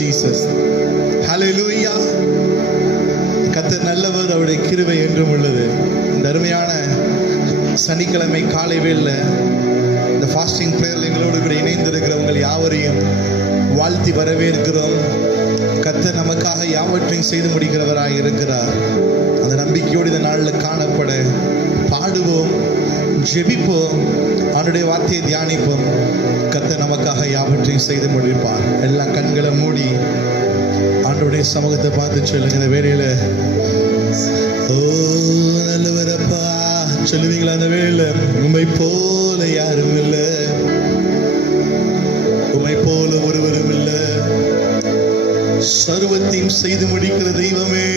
Jesus. Hallelujah. கர்த்தர் நல்லவர், அவருடைய கிருபை என்றும் உள்ளது. இந்த அருமையான சனிக்கிழமை காலை வேளையில இந்த ஃபாஸ்டிங் பிரேயர்ல எங்களோடு கூட இணைந்திருக்கிறவங்கள் யாவரையும் வாழ்த்தி வரவேற்கிறோம். கர்த்தர் நமக்காக யாவற்றையும் செய்து முடிக்கிறவராக இருக்கிறார். அந்த நம்பிக்கையோடு இந்த நாளில் காணப்பட பாடுவோம், ஜெபிப்போம், அவனுடைய வார்த்தையை தியானிப்போம். கர்த்தர் நமக்காக யாவற்றையும் செய்து முடிப்பார். எல்லாம் கண்களை மூடி ஆண்டவருடைய சமூகத்தை பார்த்து சொல்லுங்க. இந்த வேளையில ஓ நல்லவரப்பா சொல்லுவீங்களா? அந்த வேளையில உம்மை போல யாரும் இல்லை, உம்மை போல ஒருவரும் இல்லை, சர்வத்தையும் செய்து முடிக்கிற தெய்வமே,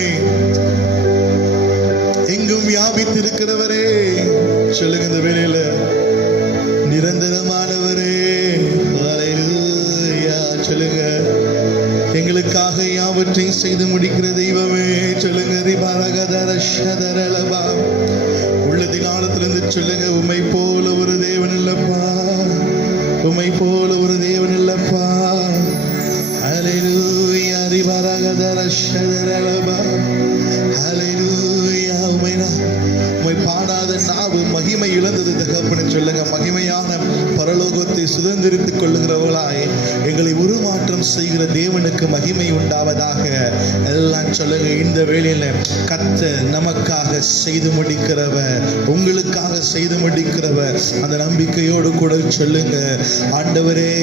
எங்கும் வியாபித்திருக்கிறவரே சொல்லுங்க. இந்த வேளையில நிரந்தரமானவரே ஹல்லேலூயா சொல்லுங்க. எங்களுக்காக யாவற்றையும் செய்து முடிக்கிற தெய்வமே சொல்லுங்க. உள்ளதின் ஆழத்திலிருந்து சொல்லுங்க. உம்மை போல ஒரு தேவன் இல்லப்பா, உம்மை போல ஒரு தேவன் இல்லப்பா. ஹல்லேலூயா ஹல்லேலூயா. உம்மை பாடாத நாவு மகிமை இழந்தது தகப்பனே சொல்லுங்க. மகிமையான பரலோகத்தை சுதந்திரித்துக் கொள்ளுகிறவர்களாய் எங்களை உருமாற்றம் செய்கிற தேவனுக்கு மகிமை உண்டாவதாக எல்லாம் சொல்லுங்க. இந்த வேளையில கர்த்தர் நமக்காக செய்து முடிக்கிறவர், உங்களுக்காக செய்து முடிக்கிறவர். அந்த நம்பிக்கையோடு கூட சொல்லுங்க. ஆண்டவரே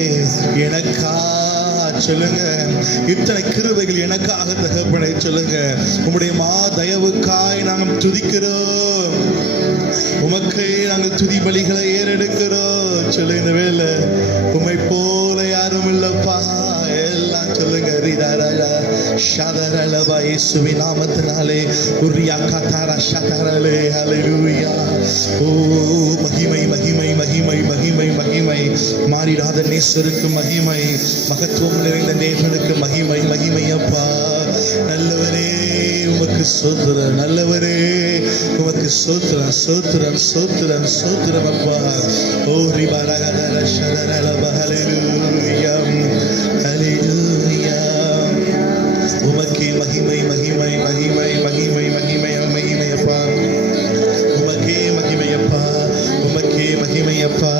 எனக்கா சொல்லுங்க. இத்தனை கிருபைகள் எனக்காக தகப்பனே சொல்லுங்க. உம்முடைய மா தயவுக்காய் நாங்கள் துதிக்கிறோம், உமக்கே நாங்கள் துதி பலிகளை ஏறெடுக்கிறோம் சொல்லுங்க. இந்த வேளை உம்மை போல யாரும் இல்லப்பா. எல்லாம் சொல்லுங்க. இயேசுவின் நாமத்தினாலே உரியா கதாரா ஷதரலே ஹல்லேலூயா. ஓ மகிமை மகிமை மகிமை மகிமை மகிமை, மாறிடாத நேசருக்கு மகிமை, மகத்துவம் நிறைந்த தேவனுக்கு மகிமை மகிமை. அப்பா நல்லவரே உமக்கு ஸ்தோத்திரம், நல்லவரே உமக்கு ஸ்தோத்திரம் ஸ்தோத்திரம் ஸ்தோத்திரம் ஸ்தோத்திரம் அப்பா. ஓ ரிபரகதர ஷதரலப ஹல்லேலூயா ஹல்லேலூயா. உமக்கே மகிமை மகிமை மகிமை மகிமை மகிமை மகிமை அப்பா. உமக்கே மகிமை அப்பா, உமக்கே மகிமை அப்பா,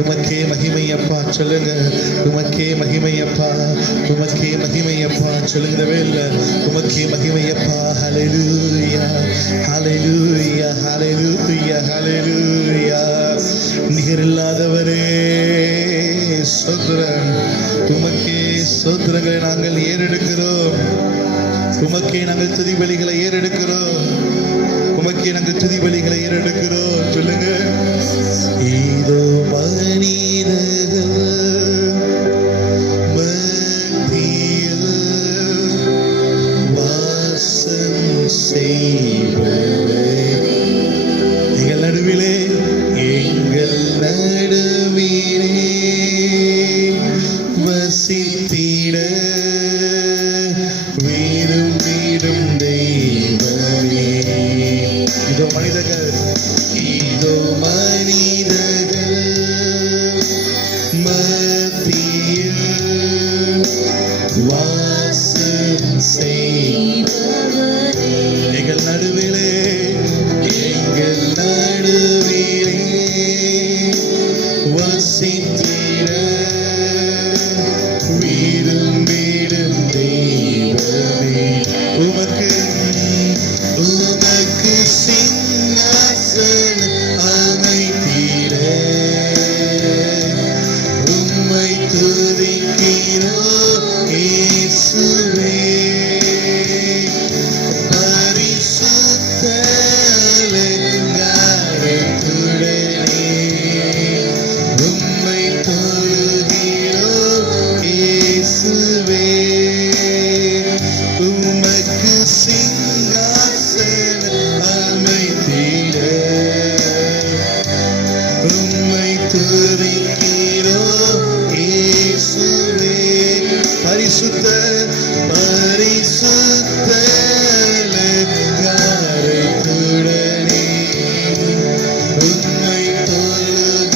உமக்கே மகிமை அப்பா சொல்லுங்க. உமக்கே மகிமை அப்பா, உமக்கே மகிமை அப்பா சொல்லுங்க. வேல உமக்கே மகிமை அப்பா. ஹல்லேலூயா ஹல்லேலூயா ஹல்லேலூயா ஹல்லேலூயா. நிகரில்லாதவரே ஸ்தோத்திரம். உமக்கே ஸ்தோத்திரங்களை நாங்கள் ஏறெடுக்கிறோம், உமக்கே நாங்கள் துதி பலிகளை ஏறெடுக்கிறோம், உமக்கே நாங்கள் துதி பலிகளை ஏறெடுக்கிறோம் சொல்லுங்க. இதோ மனிதர்கள் மத்தியில் வாசம் செய்வதே, எங்கள் நடுவிலே எங்கள் நடுவிலே வசித்திட விரும்பிடும் தெய்வமே. இதோ மனிதர்கள், இதோ மனிதர்கள் மத்தியில் வாசம் செய்வதே, எங்கள் நடுவிலே எங்கள் நடுவிலே வசித்திட விரும்பிடும் தெய்வமே. உமக்கு உமக்கு சிங்காசனம் அமைத்திட உம்மை துதிக்கிறோம் இயேசுவே. பரிசுத்த அலங்காரத்துடனே உம்மை தொழுகிறோம் இயேசுவே. உமக்கு சிங்காசனம் அமைத்திட உம்மை துதிக்கிறோம் இயேசுவே. பரிசுத்த பரிசுத்த அலங்காரத்துடனே உம்மை தொழுகிறோம்.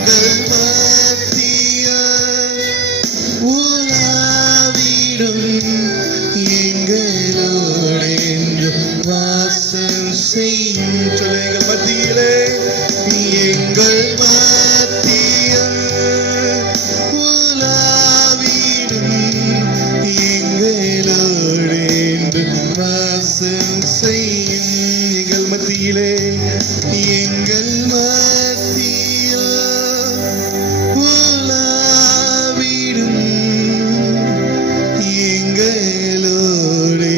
எங்கள் மத்திய உலாவிடும் எங்களோடு வாசம் செய்யும். சொல்ல எங்கள் மத்தியிலே, எங்கள் மத்திய உலாவிடும் எங்களோடு வாசம் செய்யும். எங்கள் மத்தியிலே, எங்கள் மத்திய உலாவிடும் எங்களோடு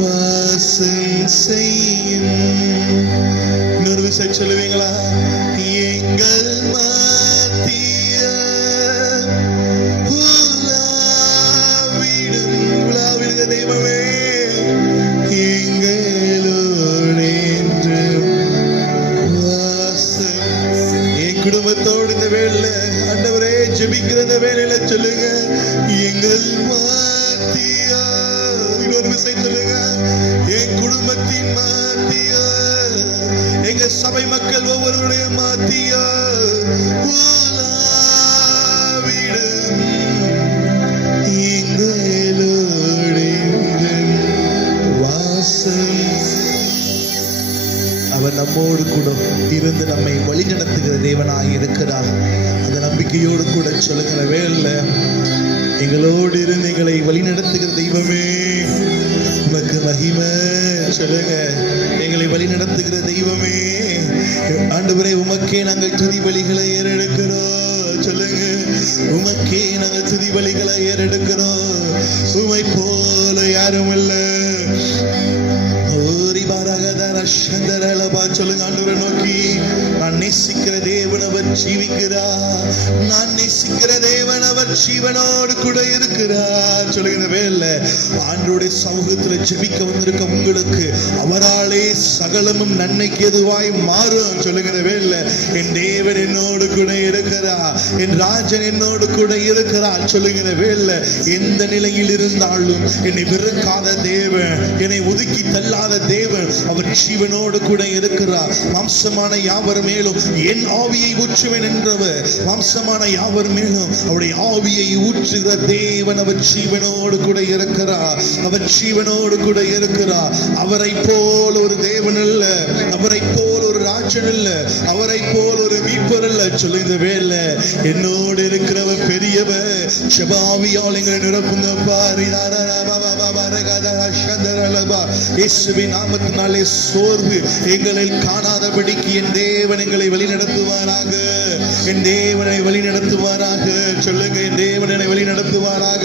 வாசம் செய்யும். இன்னொரு விஷயம் சொல்லுவீங்களா? எங்கள் மத்திய உலாவிடும், உலாவிடுங்க தெய்வமே, எங்களோடு வாசம். என் குடும்பத்தோடு இந்த வேளையில ஆண்டவரே ஜெபிக்கிற இந்த வேளையில சொல்லுங்க, எங்கள் மத்திய. இன்னொரு விஷயம் சொல்லுங்க, என் குடும்பத்தின் மத்திய, எங்க சபை மக்கள் ஒவ்வொருடைய மத்திய உலாவிடும் எங்களோடு வாசம். அவர் நம்மோடு கூட இருந்து நம்மை வழி நடத்துகிற தேவனாய் இருக்கிறார். அந்த நம்பிக்கையோடு கூட சொல்லுகிற வேளையில, எங்களோடு இருந்து எங்களை வழி நடத்துகிற தெய்வமே உமக்கு மகிமை. சொல்லுங்க, எங்களை வழி நடத்துகிற தெய்வமே ஆண்டவரே, உமக்கே நாங்கள் துதி பலிகளை ஏறெடுக்கிறோம். சொல்லுங்க, உமக்கே நாங்கள் துதி பலிகளை ஏறெடுக்கிறோம். உமை போல யாரும் இல்லை. சொல்லுங்க, ஆண்டவரை நோக்கி, நான் நேசிக்கிற தேவன் அவர் ஜீவிக்கிறார். நான் நேசிக்கிற தேவன் அவர் ஜீவனோடு கூட இருக்கிறார். சொல்லுகிற வேலை ஆண்டவருடைய சமூகத்தில் ஜெபிக்க வந்திருக்க உங்களுக்கு அவராலே சகலமும் நன்மைக்கு எதுவாய் மாறும். சொல்லுகிற வேலை என் தேவன் என்னோடு கூட இருக்கிறார், என் ராஜன் என்னோடு கூட இருக்கிறார். சொல்லுகிற வேலை எந்த நிலையில் இருந்தாலும் என்னை வெறுக்காத தேவன், என்னை ஒதுக்கி தள்ளாத தேவன் அவர் ஜீவனோடு கூட இருக்கிறார். மாம்சமான யாவர் மேலும் என் ஆவியை ஊற்றுவேன் என்றவர், மாம்சமான யாவர் மேலும் அவருடைய ஆவியை ஊற்றுகிற தேவன் அவர் ஜீவனோடு கூட இருக்கிறார். அவர் ஜீவனோடு கூட இருக்கிறார். அவரை போல் ஒரு தேவன் அல்ல, அவரை போல் ஒரு ராஜன் அல்ல, அவரை போல் ஒரு மீட்பர் அல்ல. சொல்லுங்க வேலை என்னோடு இருக்கிறவர் பெரியவர். ஜெபாவியால் எங்களை நிரப்புங்க பாரி. இயேசுவின் நாமத்தினாலே சோர்வு எங்களில் காணாதபடிக்கு என் தேவன் எங்களை வழி நடத்துவாராக. என் தேவனை வழி நடத்துவாராக. சொல்லுங்க, என் தேவனை வழி நடத்துவாராக.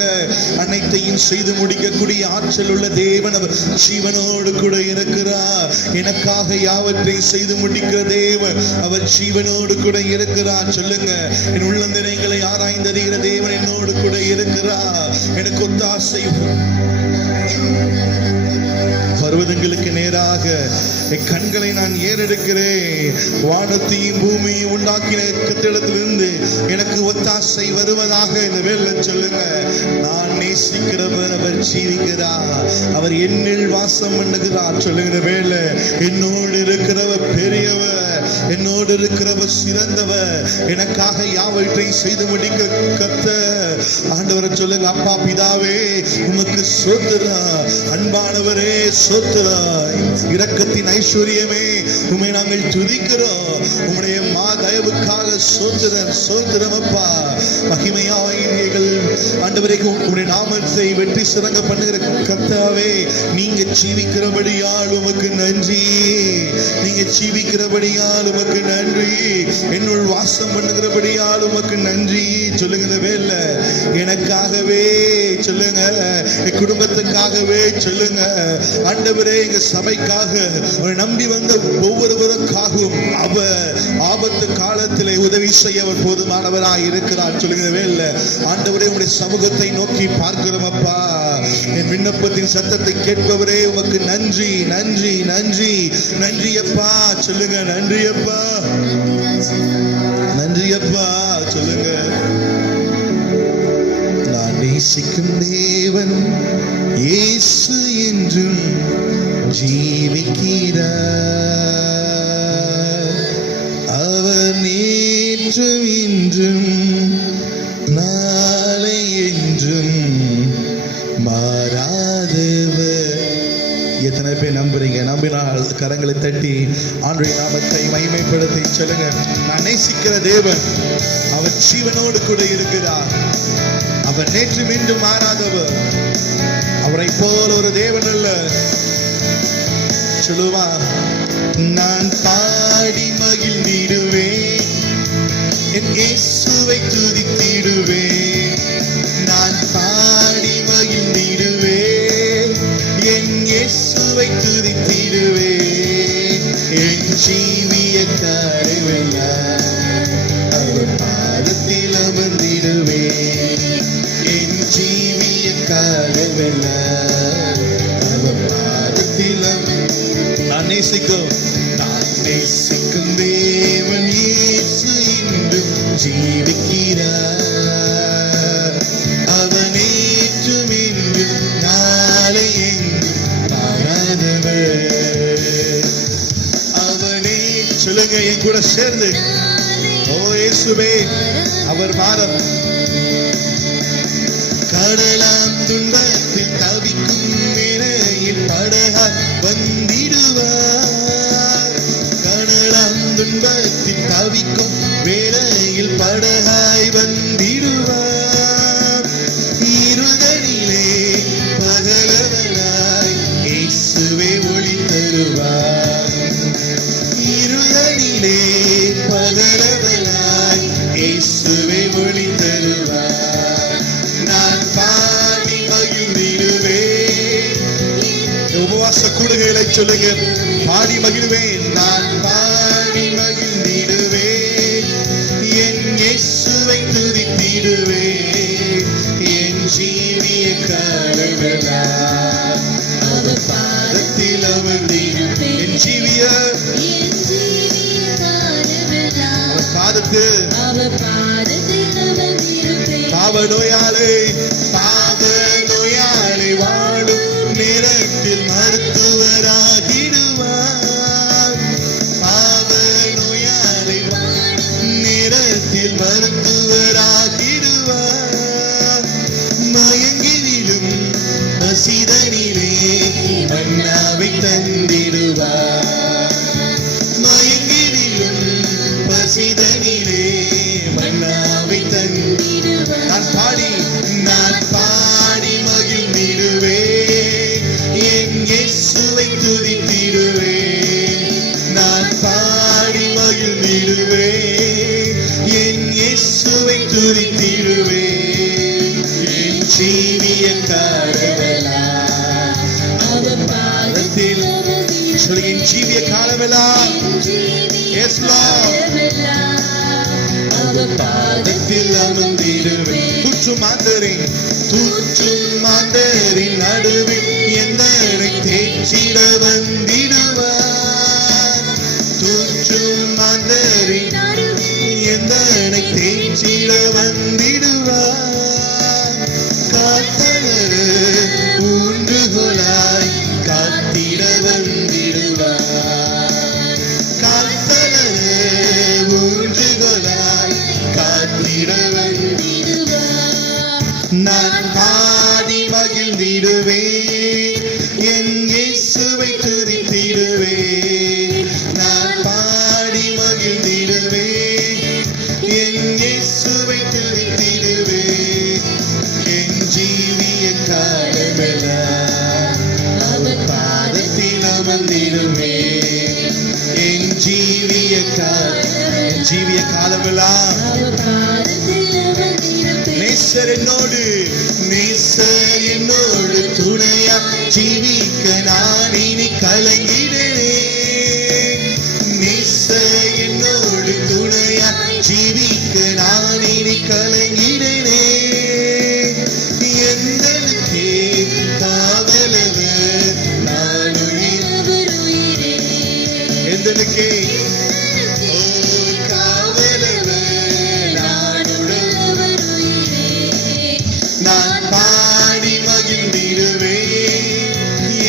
அனைத்தையும் செய்து முடிக்கக்கூடிய ஆற்றல் உள்ள தேவன் அவர் ஜீவனோடு கூட இருக்கிறார். எனக்காக யாவற்றையும் செய்து முடிக்கிற தேவன் அவர் ஜீவனோடு கூட இருக்கிறார். சொல்லுங்க, என் உள்ளந்தனைகளை ஆராய்ந்தறிகிற தேவன் என்னோடு கூட இருக்கிறார். எனக்கு ஒத்தாசை பர்வதங்களுக்கு நேராக என் கண்களை நான் ஏறெடுக்கிறேன். வானத்தையும் பூமியும் உண்டாக்கின கத்திடத்திலிருந்து எனக்கு ஒத்தாசை வருவதாக. இந்த வேலை சொல்லுங்க, நான் நேசிக்கிறவர் அவர் ஜீவிக்கிறார், அவர் என்னில் வாசம் பண்ணுகிறார். சொல்லுகிற வேலை என்னோடு இருக்கிறவர் பெரியவர், என்னோடு இருக்கிறவர் சிறந்தவர், எனக்காக யாவற்றையும் செய்து முடிக்க கர்த்தர். ஆண்டவரை சொல்லுங்க, அப்பா பிதாவே உமக்கு ஸ்தோத்திரம், அன்பானவரே ஸ்தோத்திரம், இரக்கத்தின் ஐஸ்வர்யமே உம்மை நாங்கள் துதிக்கிறோம். உம்முடைய தயவுக்காக ஸ்தோத்திரம் ஸ்தோத்திரம் அப்பா. மகிமையாய் எங்கள் ஆண்டவரே உம்முடைய நாமத்தை வெற்றி சிறங்க பண்ணுகிற கர்த்தாவே, நீங்க ஜீவிக்கிறபடியால் உமக்கு நன்றி, நீங்க ஜீவிக்கிறபடியால் உமக்கு நன்றி, என்னுள் வாசம் பண்ணுகிறபடியால் உமக்கு நன்றி. சொல்லுங்க வேலை எனக்காகவே சொல்லுங்க, என் குடும்பத்துக்காகவே சொல்லுங்க ஆண்டவரே, எங்க சபைக்காக நம்பி வந்த ஒவ்வொருவருக்காகவும் அவர் ஆபத்து காலத்திலே உதவி செய்ய அவர் போதுமானவராய் இருக்கிறார். சொல்லுகிறவே இல்லை ஆண்டவரே, உங்களுடைய சமூகத்தை நோக்கி பார்க்கிறோம் அப்பா. என் விண்ணப்பத்தின் சத்தத்தை கேட்பவரே உமக்கு நன்றி நன்றி நன்றி நன்றி அப்பா. சொல்லுங்க, நன்றி அப்பா, நன்றி அப்பா. சொல்லுங்க, நான் நேசிக்கும் தேவன் இயேசு என்றும் ஜீவிக்கிறார். அவர் நேற்றும் இன்றும் நாளை என்றும் மாறாதவர். எத்தனை பேர் நம்புறீங்க? நம்பினால் கரங்களை தட்டி ஆண்டவருடைய நாமத்தை மகிமைப்படுத்தி சொல்லுங்க, நான் நேசிக்கிற தேவன் அவர் ஜீவனோடு கூட இருக்கிறார். அவர் நேற்றும் இன்றும் மாறாதவர். அவரை போல் ஒரு தேவன் அல்ல. சொல்லுவா, நான் பாடி மகிழ்ந்திடுவேன், என் இயேசுவை துதித்திடுவேன். நான் பாடி மகிழ்ந்திடுவேன், என் இயேசுவை துதித்திடுவேன். என் ஜீவிய காலமெல்லாம் அவர் பாதத்தில் அமர்ந்திடுவேன். என் ஜீவிய காலமெல்லாம் அவர் பாதத்தில் நான் நேசிக்கும் தேவன் இயேசு இன்றும் ஜீவிக்கிறார். அவன் நேற்றும் இன்றும் நாளை எங்கும் மாறாதவர். அவனே சொல்லுங்க என் கூட சேர்ந்து, ஓ இயேசுவே அவர் பாதம். கடலாம் துன்பத்தில் தவிக்கும் நிலையில் படகாய் வந்திடுவார். கடலாம் துன்பத்தில் தவிக்கும் வேளையில் படகாய் வந்திடுவார். இருதனிலே பகலவனாய் இயேசுவே ஒளி தருவார். இருதனிலே பகலவனாய் இயேசுவே ஒளி தருவார். நான் பாடி மகிழ்ந்திடுவேன். உபவாச கூடுகைகளை சொல்லுங்க, பாடி மகிழ்வேன். நான் பாடி மகிழ்ந்திடுவேன், என் இயேசுவை துதித்திடுவேன். என் ஜீவிய காலமெல்லாம் அவர் பாதத்தில் அமர்ந்திடுவேன். என் ஜீவிய பாதத்தில் பாவ நோயாளி வாழும் நேரத்தில் மருத்துவராகிடுவார். பாவ நோயாளி வாழும் நேரத்தில் மருத்துவராகிடுவார். மயங்கினிலும் பசிதனிலே மன்னாவை தந்திடுவார். மயங்கினிலும் பசிதனிலே மன்னாவை தந்திடுவார். நான் பாடி மகிழ்ந்திடுவேன், என் இயேசுவை துதித்திடுவேன். நான் பாடி மகிழ்ந்திடுவேன், என் இயேசுவை துதித்திடுவேன். என் ஜீவிய காலமெல்லாம் அவர் பாதத்தில் சொல்லி, என் ஜீவிய காலமெல்லாம் yes Lord அவர் பாதத்தில் அமர்ந்திடுவேன். தூற்றும் மாந்தரின் நடுவில் எந்தனை தேற்றிட வந்திடுவார். தூற்றும் மாந்தரின் எந்தனை தேற்றிட வந்திடுவார். காத்தலர ஊன்றுகோலாய் காத்திட வந்திடுவார். காத்தலர ஊன்றுகோலாய் காத்திட நான் பாடி மகிழ்ந்திடுவேன், என் இயேசுவை துதித்திடுவேன். நான் பாடி மகிழ்ந்திடுவேன், என் இயேசுவை துதித்திடுவேன். என் ஜீவிய காலமெல்லாம் அவர் பாதத்தில் அமர்ந்திடுவேன். என் ஜீவிய காலமெல்லாம் நேசர் என்னோடு துணையா ஜீவிக்க நான் இனி கலங்கிடேன். நேசர் என்னோடு துணையா ஜீவிக்க நான் இனி கலங்கிடேன். எந்தனுக்கே காவலவர் நான் உயிரே. எந்தனுக்கே நான் பாடி மகிழ்ந்திடுவேன்,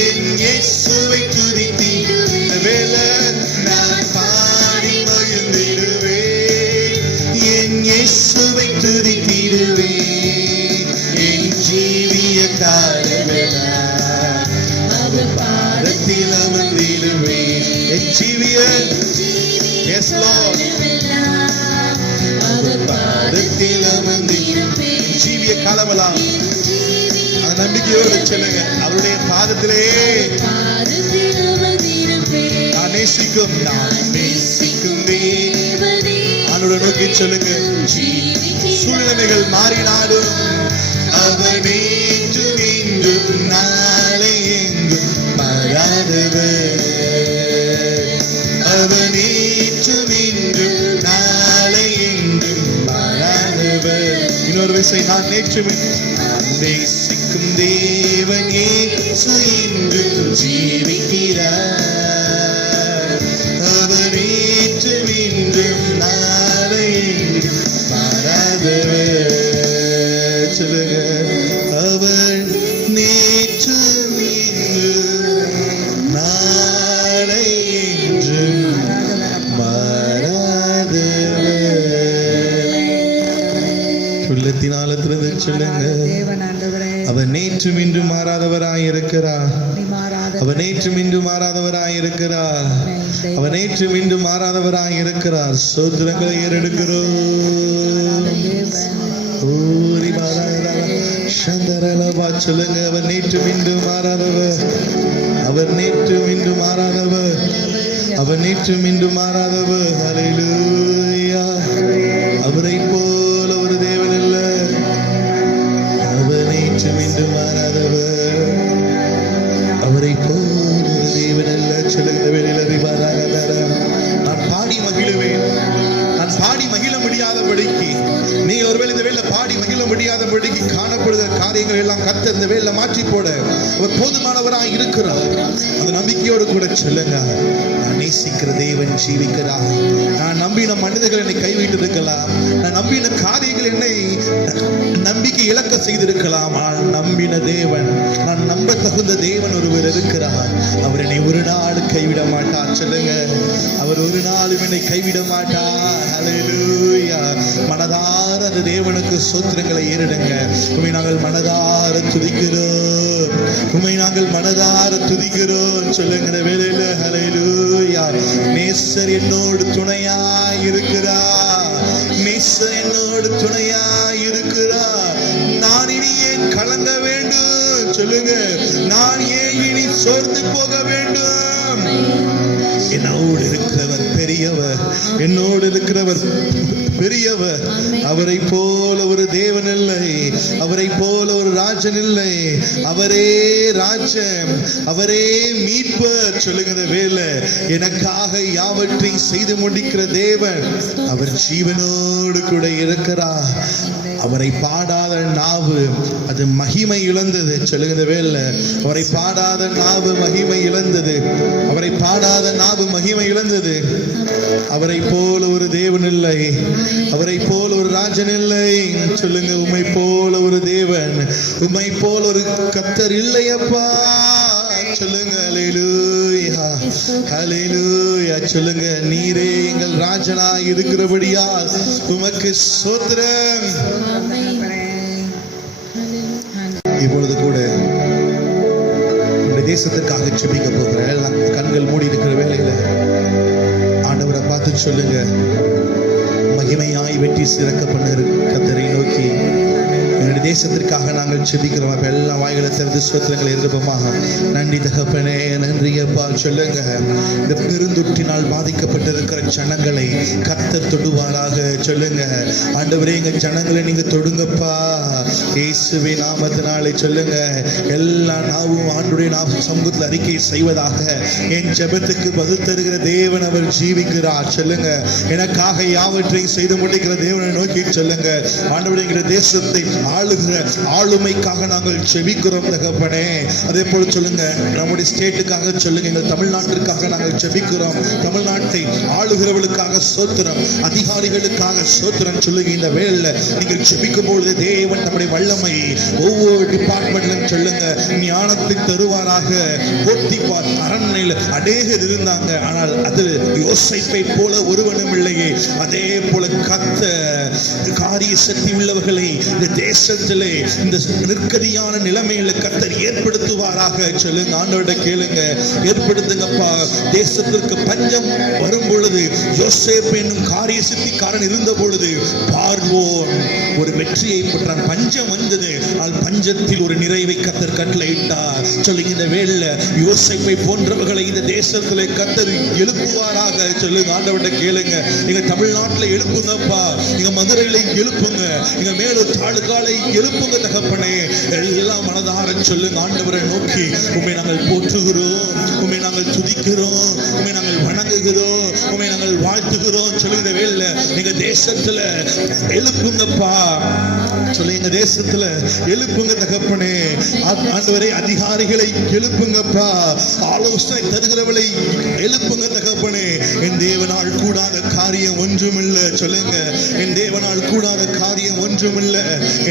என் இயேசுவை துதித்திடுவேன். நான் பாடி மகிழ்ந்திடுவேன், இயேசுவை துதித்திடுவே என் ஜீவிய காலமெல்லாம் அவர் பாதத்தில் அமர்ந்திடுவே என் ஜீவிய Yes Lord அவர் பாதத்தில் அமர்ந்திடுவே ஜீவிய காலமெல்லாம் நம்பிக்கையோடு சொல்லுங்க அவருடைய பாதத்திலே நான் நேசிக்கும் அவனோட நோக்கி சொல்லுங்க சூழ்நிலைகள் மாறினாலும் அவர் நேற்றும் இன்றும் நாளை எங்கும் மாறாதவர் அவர் நேற்றும் இன்றும் நாளை எங்கும் மாறாதவர் இன்னொரு விஷயம் நான் நேற்றும் நேசிக்கும் தேவன் இயேசு இன்றும் ஜீவிக்கிறார் அவர் நேற்றும் இன்றும் நாளை எங்கும் மாறாதவர் சொல்லுங்க அவர் நேற்றும் இன்றும் நாளை என்றும் மாறாதவர் உள்ளத்தினாலத்திலிருந்து சொல்லுங்க அவர் நேற்றும் இன்றும் மாறாதவராய் இருக்கிறார் அவர் நேற்றும் இன்றும் மாறாதவராய் இருக்கிறார் அவர் நேற்றும் இன்றும் மாறாதவராய் இருக்கிறார் சோத்திரங்களை ஏறெடுக்கிறோம் சொல்லுங்க அவர் நேற்றும் இன்றும் மாறாதவர் அவர் நேற்றும் இன்றும் மாறாதவர் அவர் நேற்றும் இன்றும் மாறாதவர் ஹல்லேலூயா அவரை போல ஒரு தேவன் இல்ல அவர் நேற்றும் இன்றும் மாறாதவர் அவரை போல ஒரு தேவன் அல்ல சொல்லுங்க வெளியில் நான் பாடி மகிழுவேன் நான் பாடி மகிழ முடியாதபடிக்கு நீ ஒருவேளை இந்த வேலை பாடி மகிழ முடியாதபடிக்கு காணப்படுகிற காரியங்கள் எல்லாம் கர்த்தர் இந்த வேலை மாற்றி போட அவர் போதுமானவராக இருக்கிறார் அந்த நம்பிக்கையோடு கூட சொல்லுங்க நான் நேசிக்கிற தேவன் ஜீவிக்கிறார் நான் நம்பின மனிதர்கள் என்னை கைவிட்டு இருக்கலாம் நான் நம்பின காரியங்கள் என்னை நம்பிக்கை இழக்க செய்திருக்கலாம் ஆனால் நம்பின தேவன் நான் நம்ப தகுந்த தேவன் ஒருவர் இருக்கிறார் அவர் என்னை ஒரு நாள் கைவிட மாட்டார் சொல்லுங்க அவர் ஒரு நாளும் என்னை கைவிட மாட்டார் ஹல்லேலூயா மனதார அந்த தேவனுக்கு ஸ்தோத்திரங்களை ஏறிடுங்க உம்மை நாங்கள் மனதார துதிக்கிறோம் உம்மை நாங்கள் மனதார துதிக்கிறோம் சொல்லுங்கிற வேளையில ஹல்லேலூயா நேசர் என்னோடு துணையாய் இருக்கிறார் நேசர் என்னோடு துணையாய் இருக்கிறார் நான் இனி ஏன் கலங்க வேண்டும் சொல்லுங்க நான் ஏன் இனி சோர்ந்து போக வேண்டும் என்னோடு இருக்கிறவர் பெரியவர் என்னோடு இருக்கிறவர் பெரியவர் அவரை போல ஒரு தேவன் இல்லை அவரை போல ஒரு ராஜன் இல்லை அவரே ராஜன் அவரே மீட்பர் சொல்லுகிற வேலை எனக்காக யாவற்றையும் செய்து முடிக்கிற தேவன் அவர் ஜீவனோடு கூட இருக்கிறார் அவரை பாடாத நாவு அது மகிமை இழந்தது சொல்லுகிற வேலை அவரை பாடாத நாவு மகிமை இழந்தது அவரை பாடாத நாவு மகிமை இழந்தது அவரை போல ஒரு தேவன் இல்லை அவரை போல ஒரு ராஜன் இல்லை சொல்லுங்க உம்மை போல ஒரு தேவன் உம்மை போல ஒரு கர்த்தர் இல்லையப்பா சொல்லுங்க ஹல்லேலூயா ஹல்லேலூயா சொல்லுங்க நீரே எங்கள் ராஜனாய் இருக்கிறபடியால் உமக்கு ஸ்தோத்திரம் இப்பொழுது கூட இந்த தேசத்திற்காக ஜெபிக்க போகிறேன் எல்லாம் கண்கள் மூடி இருக்கிற வேளையில ஆண்டவரை பார்த்து சொல்லுங்க மகிமையாய் வெற்றி சிறக்க பண்ண கர்த்தரை நோக்கி எங்களுடைய தேசத்திற்காக நாங்கள் ஜெபிக்கிறோம் அப்ப எல்லா வாய்களை திறந்து ஸ்தோத்திரங்களை இருப்போமா நன்றி தகப்பனே நன்றி அப்பா சொல்லுங்க இந்த பெருந்தொற்றினால் பாதிக்கப்பட்டிருக்கிற ஜனங்களை கர்த்தர் தொடுவாராக சொல்லுங்க ஆண்டவரே எங்க ஜனங்களை நீங்க தொடுங்கப்பா இயேசுவின் நாமத்தினாலே சொல்லுங்க எல்லா நாவும் ஆண்டுடைய நாம சமூகத்தில் அறிக்கை செய்வதாக என் ஜெபத்துக்கு பதில் தருகிற தேவன் அவர் ஜீவிக்கிறார் சொல்லுங்க எனக்காக யாவற்றையும் செய்து முடிக்கிற தேவனை நோக்கி சொல்லுங்க ஆண்டவரே எங்களுடைய தேசத்தை ஆள ஆளுகிற ஆளுமைக்காக நாங்கள் ஜெபிக்கிறோம் தகப்பனே. அதே போல சொல்லுங்க, நம்முடைய ஸ்டேட்டுக்காக சொல்லுங்க, எங்கள் தமிழ்நாட்டிற்காக நாங்கள் ஜெபிக்கிறோம். தமிழ்நாட்டை ஆளுகிறவர்களுக்காக ஸ்தோத்திரம், அதிகாரிகளுக்காக ஸ்தோத்திரம் சொல்லுங்க. இந்த வேளையில நீங்கள் ஜெபிக்கும் பொழுது தேவன் நம்முடைய வல்லமை ஒவ்வொரு டிபார்ட்மெண்ட்லும் சொல்லுங்க ஞானத்தை தருவாராக. போத்திபார் அரண்மனையில் அநேகர் இருந்தாங்க, ஆனால் அது யோசேப்பை போல ஒருவனும் இல்லையே. அதே போல கர்த்தர் காரிய சக்தி உள்ளவர்களை இந்த தேசத்திலே இந்த நிற்கதியான நிலைமையில கர்த்தர் ஏற்படுத்துவாராக. சொல்லுங்க, ஆண்டவர்கிட்ட கேளுங்க, ஏற்படுத்துங்கப்பா. தேசத்திற்கு பஞ்சம் வரும் பொழுது யோசேப்பு என்னும் காரிய சித்திக்காரன் இருந்த பொழுது பார்வோன் ஒரு வெற்றியை பெற்றான். பஞ்சம் வந்தது, ஆனால் பஞ்சத்தில் ஒரு நிறைவை கர்த்தர் கட்டளையிட்டார். சொல்லுங்க, இந்த வேளையில யோசேப்பை போன்றவர்களை இந்த தேசத்திலே கர்த்தர் எழுப்புவாராக. சொல்லுங்க, ஆண்டவர்கிட்ட கேளுங்க. நீங்க தமிழ்நாட்டில் எழுப்புங்கப்பா, நீங்க மதுரையில எழுப்புங்க, நீங்க மேலூர் தாலுகாலை எழுப்புங்க தகப்பனே. எல்லாம் மனதார சொல்லுங்க, ஆண்டவரை நோக்கி உம்மை நாங்கள் போற்றுகிறோம், உம்மை நாங்கள் துதிக்கிறோம், உம்மை நாங்கள் வணங்குகிறோம், உம்மை நாங்கள் வாழ்த்துகிறோம். சொல்லுங்க, வேலை நீங்க தேசத்துல எழுப்புங்கப்பா. சொல்லி எங்க தேசத்துல எழுப்புங்க தகப்பனே. ஆண்டவரே, அதிகாரிகளை எழுப்புங்கப்பா, ஆலோசனை தருகிறவளை எழுப்புங்க தகப்பனே. என் தேவனால் கூடாத காரியம் ஒன்றுமில்ல. சொல்லுங்க, என் தேவனால் கூடாத காரியம் ஒன்றுமில்ல,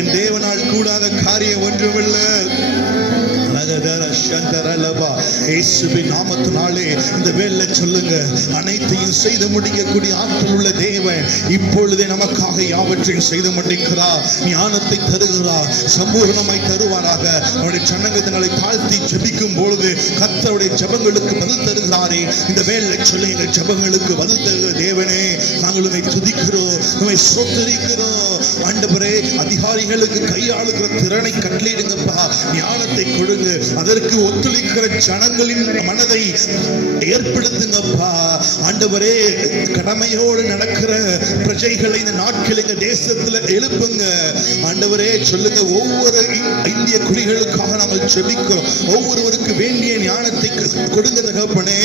என் தேவனால் கூடாத காரியம் ஒன்றுமில்ல. இயேசுவின் நாமத்தினாலே இந்த வேளை சொல்லுங்க, அனைத்தையும் செய்து முடிக்கக்கூடிய ஆற்றல் உள்ள தேவன் இப்பொழுதே நமக்காக யாவற்றையும் செய்து முடிக்கிறார். ஞானத்தை தருகிறார், சம்பூர்ணமாய் தருவாராக. அவருடைய சன்னங்கங்களை தாழ்த்தி ஜெபிக்கும் பொழுது கர்த்தருடைய ஜெபங்களுக்கு பதில் தருகிறாரே. இந்த வேளை சொல்லுங்க, ஜெபங்களுக்கு பதில் தருகிற தேவனே, நாங்கள் உம்மை துதிக்கிறோம், உம்மை ஸ்தோத்திரிக்கிறோம். ஆண்டவரே, அதிகாரிகளுக்கு கையாளுகிற திறனை கட்டளையிடுங்கப்பா, ஞானத்தை கொடுங்க, அதற்கு ஒத்துழைக்கிற ஜனங்களின் மனதை ஏற்படுத்துங்கப்பா. ஆண்டவரே, கடமையோடு நடக்கிற பிரஜைகளை இந்த நாட்கள் எங்க தேசத்துல எழுப்புங்க. ஆண்டவரே, சொல்லுங்க, ஒவ்வொரு இந்திய குடிகளுக்காக நாங்கள் ஜெபிக்கிறோம். ஒவ்வொருவருக்கு வேண்டிய ஞானத்தை கொடுங்க தகப்பனே,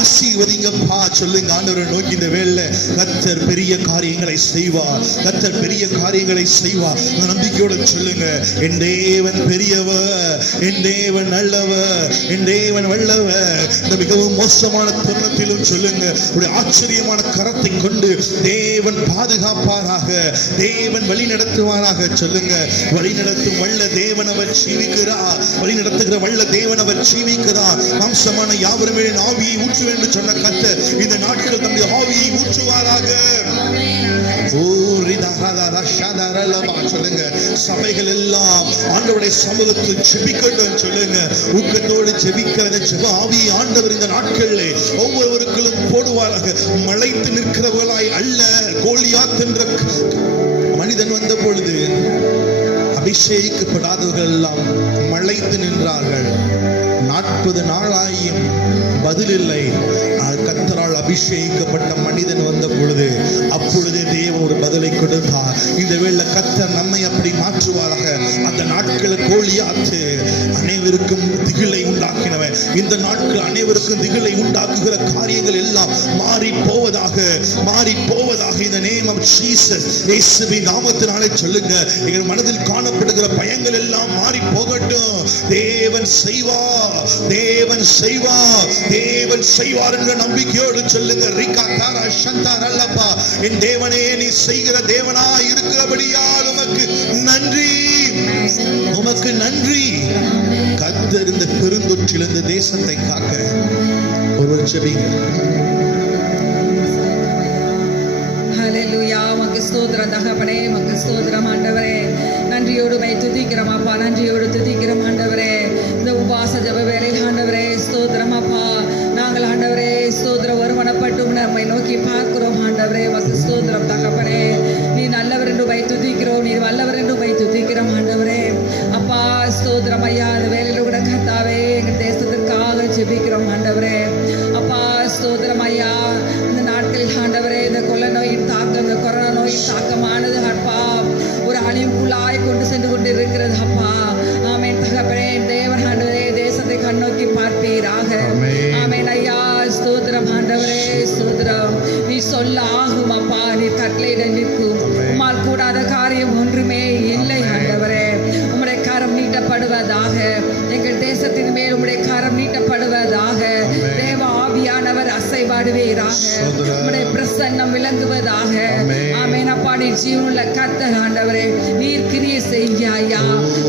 ஆசீர்வதிங்கப்பா. சொல்லுங்க, ஆண்டவரை நோக்கி இந்த வேளை கர்த்தர் பெரிய காரியங்களை செய்வார், கர்த்தர் பெரிய காரியங்களை செய்வார். நம்பிக்கையோடு சொல்லுங்க, என் தேவன் பெரியவர், என் தேவன் நல்லவர், என் தேவன் வல்லவர். இந்த மிகவும் மோசமான தருணத்திலும் சொல்லுங்க, ஒரு ஆச்சரியமான கரத்தை கொண்டு தேவன் பாதுகாப்பாராக, தேவன் வழி நடத்துவாராக. சொல்லுங்க, வழி நடத்தும் வல்ல தேவன் அவர் ஜீவிக்கிறார், வழி நடத்துகிற வல்ல தேவன் அவர் ஜீவிக்கிறார். மாம்சமான யாவருமே ஆவியை ஊற்றுவேன் என்று சொன்ன கர்த்தர் இந்த நாட்கள் தம்முடைய ஆவியை ஊற்றுவாராக. சொல்லுங்க, சபைகள் எல்லாம் ஆண்டவருடைய சமூகத்தில் ஜெபிக்கட்டும். சொல்லுங்க, ஊக்கத்தோடு ஜெபிக்கிறத ஜெப ஆவி ஆண்டவர் இந்த நாட்களிலே ஒவ்வொருவருக்கும் போடுவாராக. மலைத்து நிற்கிறவர்களாய் அல்ல. கோலியாத் என்ற மனிதன் வந்த பொழுது அபிஷேகிக்கப்படாதவர்கள் எல்லாம் மலைத்து நின்றார்கள். 40 நாளாயும் பதில் இல்லை. கர்த்தரால் அபிஷேகிக்கப்பட்ட மனிதன் வந்த பொழுது அப்பொழுதே தேவன் ஒரு பதிலை கொடுத்தார். இந்த வேளை கர்த்தர் நம்மை அப்படி மாற்றுவாராக. அந்த நாட்கள் கோலியாத்து அனைவருக்கும் திகிலை உண்டாக்கினவன், இந்த நாட்கள் அனைவருக்கும் திகிலை உண்டாக்குகிற காரியங்கள் எல்லாம் மாறி போவதாக, மாறி போவதாக. இந்த நேம் ஆஃப் ஜீசஸ், இயேசுவின் நாமத்தினாலே சொல்லுங்க, எங்கள் மனதில் காணப்படுகிற பயங்கள் எல்லாம் மாறி போகட்டும். தேவன் செய்வார், தேவன் செய்வார், தேவன் செய்வார் என்ற நம்பிக்கையோடு சொல்லுங்க. என் தேவனே, நீ செய்கிற தேவனா இருக்கிறபடியால் உமக்கு நன்றி, உமக்கு நன்றி. கர்த்தர் இந்த பெருந்தொற்றிலிருந்து தேசத்தை காக்க ஒருவர் ஜெபிங்க. ஹல்லேலூயா. உமக்கு ஸ்தோத்திரம் தகப்பனே, உமக்கு ஸ்தோத்திரம் ஆண்டவரே. நன்றியோடு மை துதிக்கிறோம் அப்பா, நன்றியோடு துதிக்கிறோம் ஆண்டவரே. இந்த உபாச ஜெப வேளையில் ஆண்டவரே ஸ்தோத்திரம் அப்பா. நாங்கள் ஆண்டவரே ஸ்தோத்திரம் ஒருமனப்பட்டு நம்மை நோக்கி பார்க்கிறோம் ஆண்டவரே. உமக்கு ஸ்தோத்திரம் தகப்பனே. நீ நல்லவர் என்று மை துதிக்கிறோம், நீ வல்லவர் என்று மை துதிக்கிறோம் ஆண்டவரே. அப்பா ஸ்தோத்திரம் ஐயா. அந்த வேலையில கூட கர்த்தாவே எங்கள் தேசத்திற்காக ஜெபிக்கிறோம் ஆண்டவரே. அப்பா ஸ்தோத்திரம் ஐயா. இந்த நாட்களில் ஆண்டவரே இந்த கொள்ள நோயின் தாக்கம், இந்த கொரோனா நோயின் தாக்கமானது அப்பா ஒரு அழிவுக்குள்ளாய் கொண்டு சென்று கொண்டு இருக்கிறது அப்பா. ஆமென் தகப்பனே. தேவன் ஆண்டவரே தேசத்தை கண்ணோக்கி பார்ப்பீராக. ஆமென் ஐயா. ஸ்தோத்திரம் ஆண்டவரே ஸ்தோத்திரம். நீ சொல்ல ஆகும் அப்பா, நீ கட்டளையிட நிற்கும். உம்மால் கூடாத காரியம் ஒன்றுமே விளங்குவதாக, ஸ்தோத்திரம். உம்முடைய பிரசன்னம் விளங்குவதாக. ஆமென். ஆமென் அப்பா, நீர் ஜீவனுள்ள கர்த்தர் ஆண்டவரே, நீர் கிரியை செய்ய ஐயா.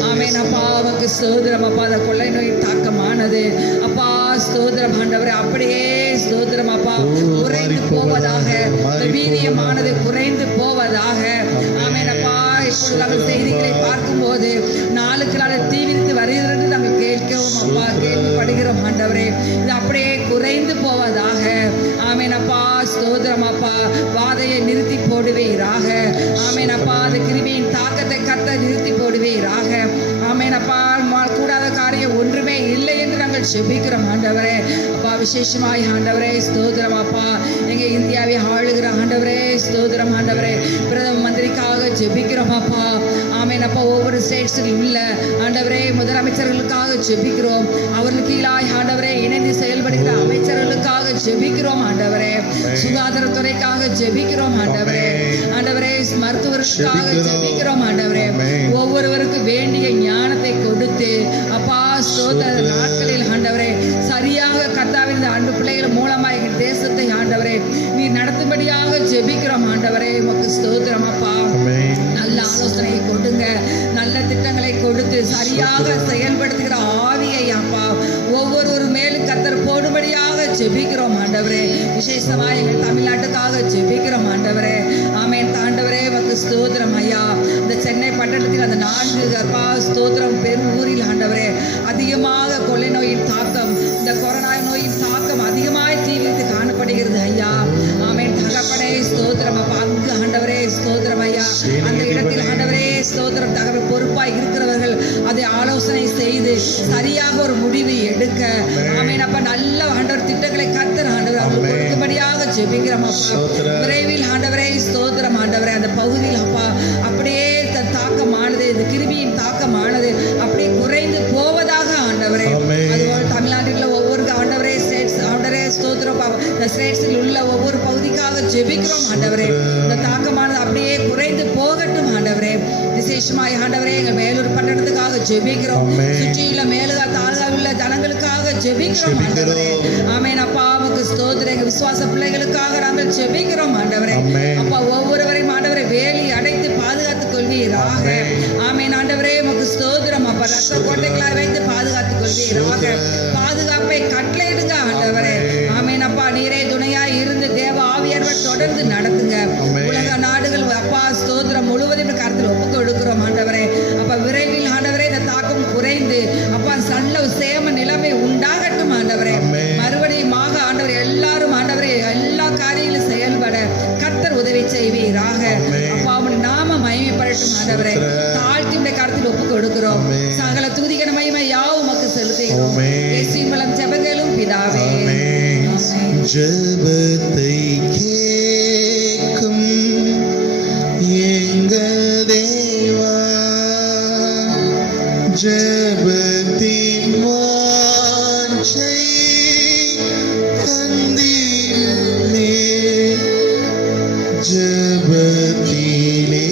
ஆமென் அப்பா, உமக்கு ஸ்தோத்திரம் அப்பா. அந்த கொள்ளை நோய் தாக்கமானது அப்பா ஸ்தோத்திரம் ஆண்டவரே, அப்படியே ஸ்தோத்திரம் அப்பா குறைந்து போவதாக, இந்த வீரியமானது குறைந்து போவதாக. ஆமென் அப்பா, இப்பொழுது நாங்கள் செய்திகளை பார்க்கும்போது நாளுக்கு நாள் தீவிரித்து வருகிறது நாங்கள் கேட்கவும் அப்பா கேள்விப்படுகிறோம் ஆண்டவரே, இது அப்படியே குறைந்து போவதாக. ஆமென் அப்பா ஸ்தோத்திரம் அப்பா, வாதையை நிறுத்தி போடுவீராக. ஆமென் அப்பா, அந்த கிருபையின் தாக்கத்தை கத்த நிறுத்தி போடுவீராக. ஆமென் அப்பா, கூடாத காரியம் ஒன்றுமே இல்லை என்று நாங்கள் செபிக்கிறோம் ஆண்டவரே. அப்பா விசேஷமாய் ஆண்டவரே ஸ்தோத்திரம் அப்பா, எங்க இந்தியாவை ஆளுகிற ஆண்டவரே ஸ்தோத்திரம் ஆண்டவரே, பிரதம மந்திரிக்காக ஜெபிக்கிறோம் அப்பா. ஆமென் அப்பா, ஒவ்வொரு ஸ்டேட்ஸில் உள்ள ஆண்டவரே முதலமைச்சர்களுக்காக ஜெபிக்கிறோம். அவர்களுக்கு கீழாய் ஆண்டவரே இணைந்து செயல்படுகிற அமைச்சர்களுக்காக ஜெபிக்கிறோம் ஆண்டவரே. சுகாதாரத்துறைக்காக ஜெபிக்கிறோம் ஆண்டவரே. ஆண்டவரே மருத்துவர்களுக்காக ஜெபிக்கிறோம் ஆண்டவரே. ஒவ்வொருவருக்கு வேண்டிய ஞானத்தை கொடுத்து அப்பா ஸ்தோத்திர நாட்களில் ஆண்டவரே சரியாக கர்த்தாவின் ஆண்டு பிள்ளைகள் மூலமாக எங்கள் தேசத்தை ஆண்டவரே நீர் நடத்தும்படியாக ஜெபிக்கிறோம் ஆண்டவரே. உமக்கு ஸ்தோத்திரம் அப்பா. நல்ல ஆலோசனையை கொடுங்க, நல்ல திட்டங்களை கொடுத்து சரியாக செயல்படுத்துகிற ஆவியை அப்பா ஒவ்வொரு மேலும் கர்த்தர் போடும்படியாக ஜெபிக்கிறோம் ஆண்டவரே. விசேஷமாக எங்கள் தமிழ்நாட்டுக்காக ஜெபிக்கிறோம் ஆண்டவரே. ஆமென் ஆண்டவரே, உமக்கு ஸ்தோத்திரம் ஐயா. இந்த சென்னை பட்டணத்தில் அந்த 4 அப்பா ஸ்தோத்திரம் பெரும் ஊரில் ஆண்டவரே அதிகமாக கொள்ளை நோயின் தாக்கம், இந்த கொரோனா நோயின் தாக்கம் அதிகமாக தீவிரித்து காணப்படுகிறது ஐயா. ஆமென் தகப்பனே ஸ்தோத்திரம் அப்பா. அங்கு ஆண்டவரே ஸ்தோத்திரம் ஐயா, அந்த இடத்தில் ஆண்டவரே ஸ்தோத்திரம் தகவல் பொறுப்பாய் இருக்கிறவர்கள் அதை ஆலோசனை செய்து சரியாக ஒரு முடிவு எடுக்க ஆமென் அப்பா நல்ல ஆண்டவர் திட்டங்களை கர்த்தர் ஆண்டவர் அவர்கள் கொடுக்கும்படியாக ஜெபிக்கிறோம் அப்பா. விரைவில் ஆண்டவரே ஸ்தோத்திரம் ஆண்டவரே, அந்த பகுதியில் அப்பா அப்படியே தாக்கமானது, இந்த கிருபியின் தாக்கமானது அப்படியே குறைந்து போவதாக ஆண்டவரே. அதுபோல் தமிழ்நாட்டில் ஒவ்வொரு ஆண்டவரே ஸ்டேட்ஸ் ஆண்டவரே ஸ்தோத்திரம் இந்த ஸ்டேட்ஸில் உள்ள ஒவ்வொரு பகுதிக்காக ஜெபிக்கிறோம் ஆண்டவரே. இந்த தாக்கமானது அப்படியே குறைந்து போகட்டும் ஆண்டவரே. விசேஷமாய் ஆண்டவரே எங்கள் வேலூர் பட்டணத்துக்காக ஜெபிக்கிறோம். சுற்றியுள்ள மேலுகா தாழ்காவில் உள்ள ஜனங்களுக்காக ஜெபிக்கிறோம் ஆண்டவரே. ஆமென் அப்பா, உமக்கு ஸ்தோத்திரம். எங்கள் விசுவாச பிள்ளைகளுக்காக நாங்கள் ஜெபிக்கிறோம் ஆண்டவரே. அப்பா ஒவ்வொருவரையும் ஆண்டவரை வேலி அடைத்து பாதுகாத்துக் கொள்வீராக. ஆமென் ஆண்டவரே, உமக்கு ஸ்தோத்திரம் அப்பா. ரத்த கோட்டைகளாய் வைத்து பாதுகாத்துக் கொள்வீராக. பாதுகாப்பை கட்டளையிடுங்க ஆண்டவரே. ஆமென் அப்பா, நீரே துணையாய் இருந்து தேவ ஆவியானவர் தொடர்ந்து நடத்துங்க. உலக நாடுகள் அப்பா ஸ்தோத்திரம் முழுவதும் கருத்தில் ஒப்புக் கொடுக்கிறோம் ஆண்டவரே. அப்ப விரைவில் ஆண்டவரே இந்த தாக்கம் குறைந்து அப்பா நல்ல சேம நிலைமை உண்டாகட்டும் ஆண்டவரே. மறுபடியும் ஆண்டவர் எல்லாரும் ஆண்டவரே எல்லா காரியங்களும் செயல்பட கர்த்தர் உதவி செய்வீராக. அப்பா உம்முடைய நாம மகிமைப்படட்டும் ஆண்டவரே. தாழ்த்தி உம்முடைய கருத்தில் ஒப்புக் கொடுக்கிறோம். சகல துதிகன மகிமை யாவும் உமக்கு செலுத்துகிறோம். இயேசுவின் மூலம் ஜெபங்களும் பிதாவே. ஜெபத்தை கேட்கும் எங்கள் தேவா, ஜெபத்தின் வாஞ்சை தந்தீரே, ஜெபத்திலே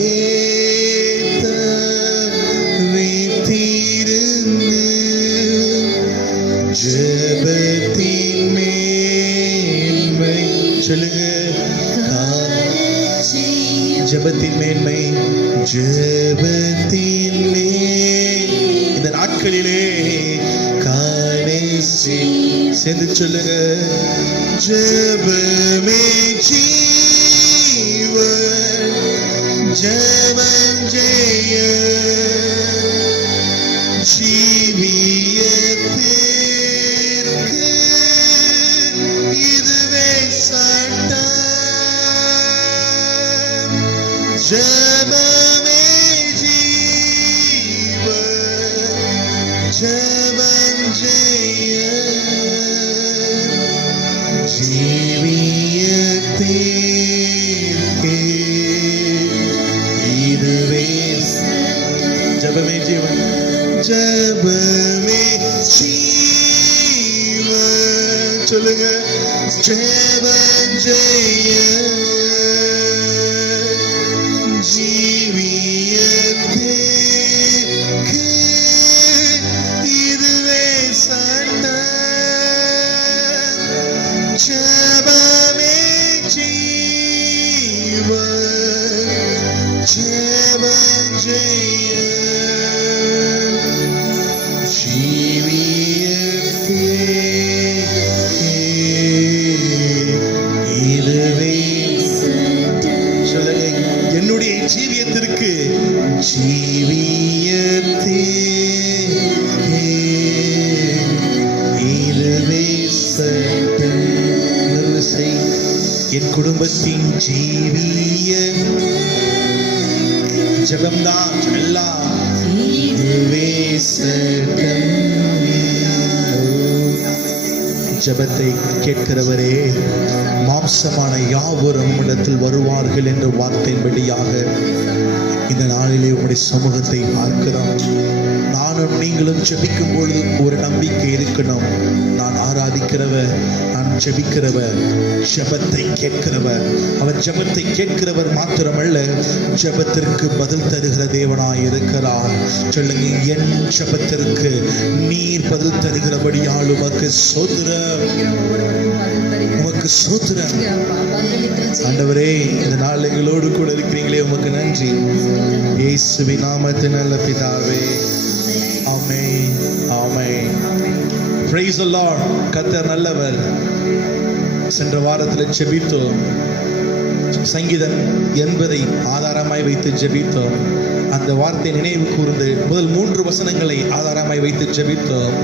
தரித்திருந்து ஜெபத்தின் மேன்மை சொல்லுங்க. ஜெபத்தின் மேன்மை, ஜெபத்தின் மேல் இந்த நாட்களிலே காணே சேர்ந்து சொல்லுங்க. ஜெபமே ஜீவன், ஜெபம் ஜெய ஜீவியத்திற்கு இதுவே சட்டம். ஜெபமே ஜீவன், ஜெபம் ஜெய ஜீவியத்திற்கு இதுவே ஜெபமே ஜீவன், ஜெபமே ஜீவன் சொல்லுங்க. ஜெபம் ஜெய ஜீவியத்திற்கு இதுவே சட்டம். ஜெபமே ஜெப ஜெய ஜீவியத்தே இதுவே சொல்லுங்க, என்னுடைய ஜீவியத்திற்கு ஜீவியத்தே இதுவே சட்டம். என் குடும்பத்தின் ஜீவிய ஜெபம்தான் எல்லாம் இதுவே சட்டம். ஜெபத்தை கேட்கிறவரே, மாம்சமான யாவரும் இடத்தில் வருவார்கள் என்ற வார்த்தையின்படியாக இந்த நாளிலே உங்களுடைய சமூகத்தை பார்க்கிறோம். நானும் நீங்களும் ஜெபிக்கும் பொழுது ஒரு நம்பிக்கை இருக்கணும். நான் ஆராதிக்கிறவர், நான் ஜெபிக்கிறவர், ஜெபத்தை கேட்கிறவர். அவர் ஜெபத்தை கேட்கிறவர் மாத்திரமல்ல, ஜெபத்திற்கு பதில் தருகிற தேவனாய் இருக்கிறார். சொல்லுங்க, என் ஜெபத்திற்கு நீர் பதில் தருகிறபடியால் உமக்கு ஸ்தோத்திரம், உமக்கு ஸ்தோத்திரம். ஆண்டவரே, இந்த நாள் எங்களோடு கூட இருக்கிறீங்களே, உமக்கு நன்றி. இயேசுவின் நாமத்தில் நல்ல பிதாவே, ஆமென், ஆமென். Praise the Lord. கர்த்தர் நல்லவர். சென்ற வாரத்தில் ஜெபித்தோம், சங்கீதம் 80 ஆதாரமாய் வைத்து ஜெபித்தோம். அந்த வார்த்தை நினைவு கூர்ந்து முதல் 3 வசனங்களை ஆதாரமாய் வைத்து ஜெபித்தோம்.